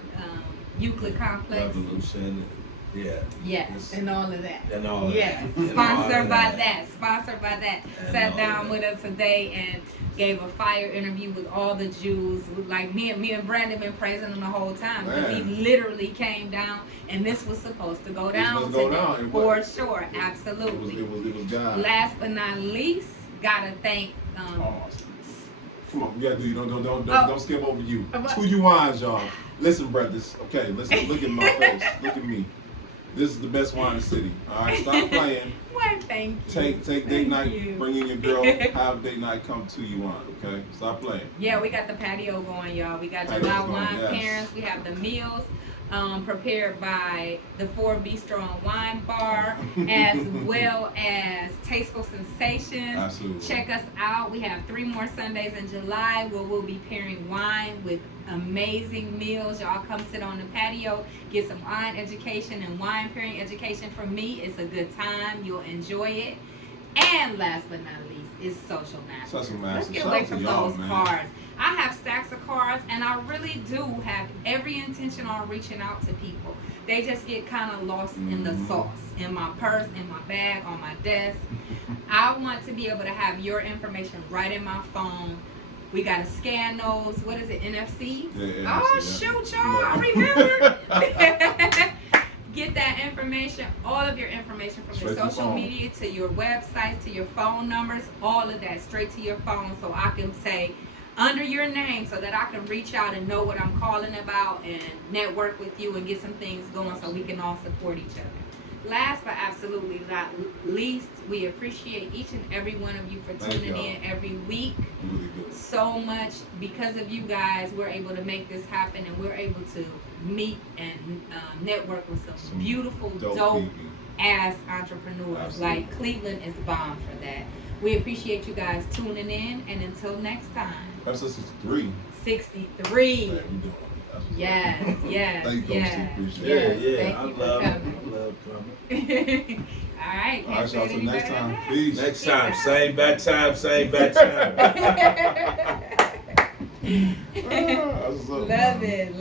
Euclid Complex. Revolution. Yeah. Yes, and all of that. And all of yes. that. Sponsored by that. Sponsored by that. And Sat down with us today and gave a fire interview with all the Jews. Like me and Brandon been praising him the whole time because he literally came down, and this was supposed to go down today. For sure, absolutely. It was God. Last but not least, gotta thank. Come on, we gotta do. Don't skip over you. Two you wines, y'all. Listen, brothers. Okay, listen. Look at my face. Look at me. This is the best wine in the city. All right, stop playing. Well, thank you. Take date night. Bring in your girl. Have date night come to you on. Okay, stop playing. Yeah, we got the patio going, y'all. We got July wine pairings. We have the meals prepared by the 4 Bistro and Wine Bar, as well as Tasteful Sensations. Absolutely. Check us out. We have 3 more Sundays in July where we'll be pairing wine with amazing meals. Y'all come sit on the patio, get some wine education and wine pairing education from me. It's a good time. You'll enjoy it. And last but not least is Social Masters. Let's get away from those cards. I have stacks of cards, and I really do have every intention on reaching out to people. They just get kind of lost in the sauce, in my purse, in my bag, on my desk. I want to be able to have your information right in my phone. We got to scan those. What is it, NFC? Yeah, oh, shoot, y'all. I remember. Get that information, all of your information from your social media to your websites, to your phone numbers, all of that straight to your phone, so I can say under your name so that I can reach out and know what I'm calling about and network with you and get some things going so we can all support each other. Last but absolutely not least, we appreciate each and every one of you for tuning in every week. So much. Because of you guys, we're able to make this happen, and we're able to meet and network with some beautiful, dope ass entrepreneurs. Absolutely. Like Cleveland is bomb for that. We appreciate you guys tuning in, and until next time. Episode 63. 63. Yes, yes, Thank you, yes. Appreciate it. Yeah. I love coming. All right. All right, y'all. Till next time. Peace. Next time, same bad time, same bad time. Love it.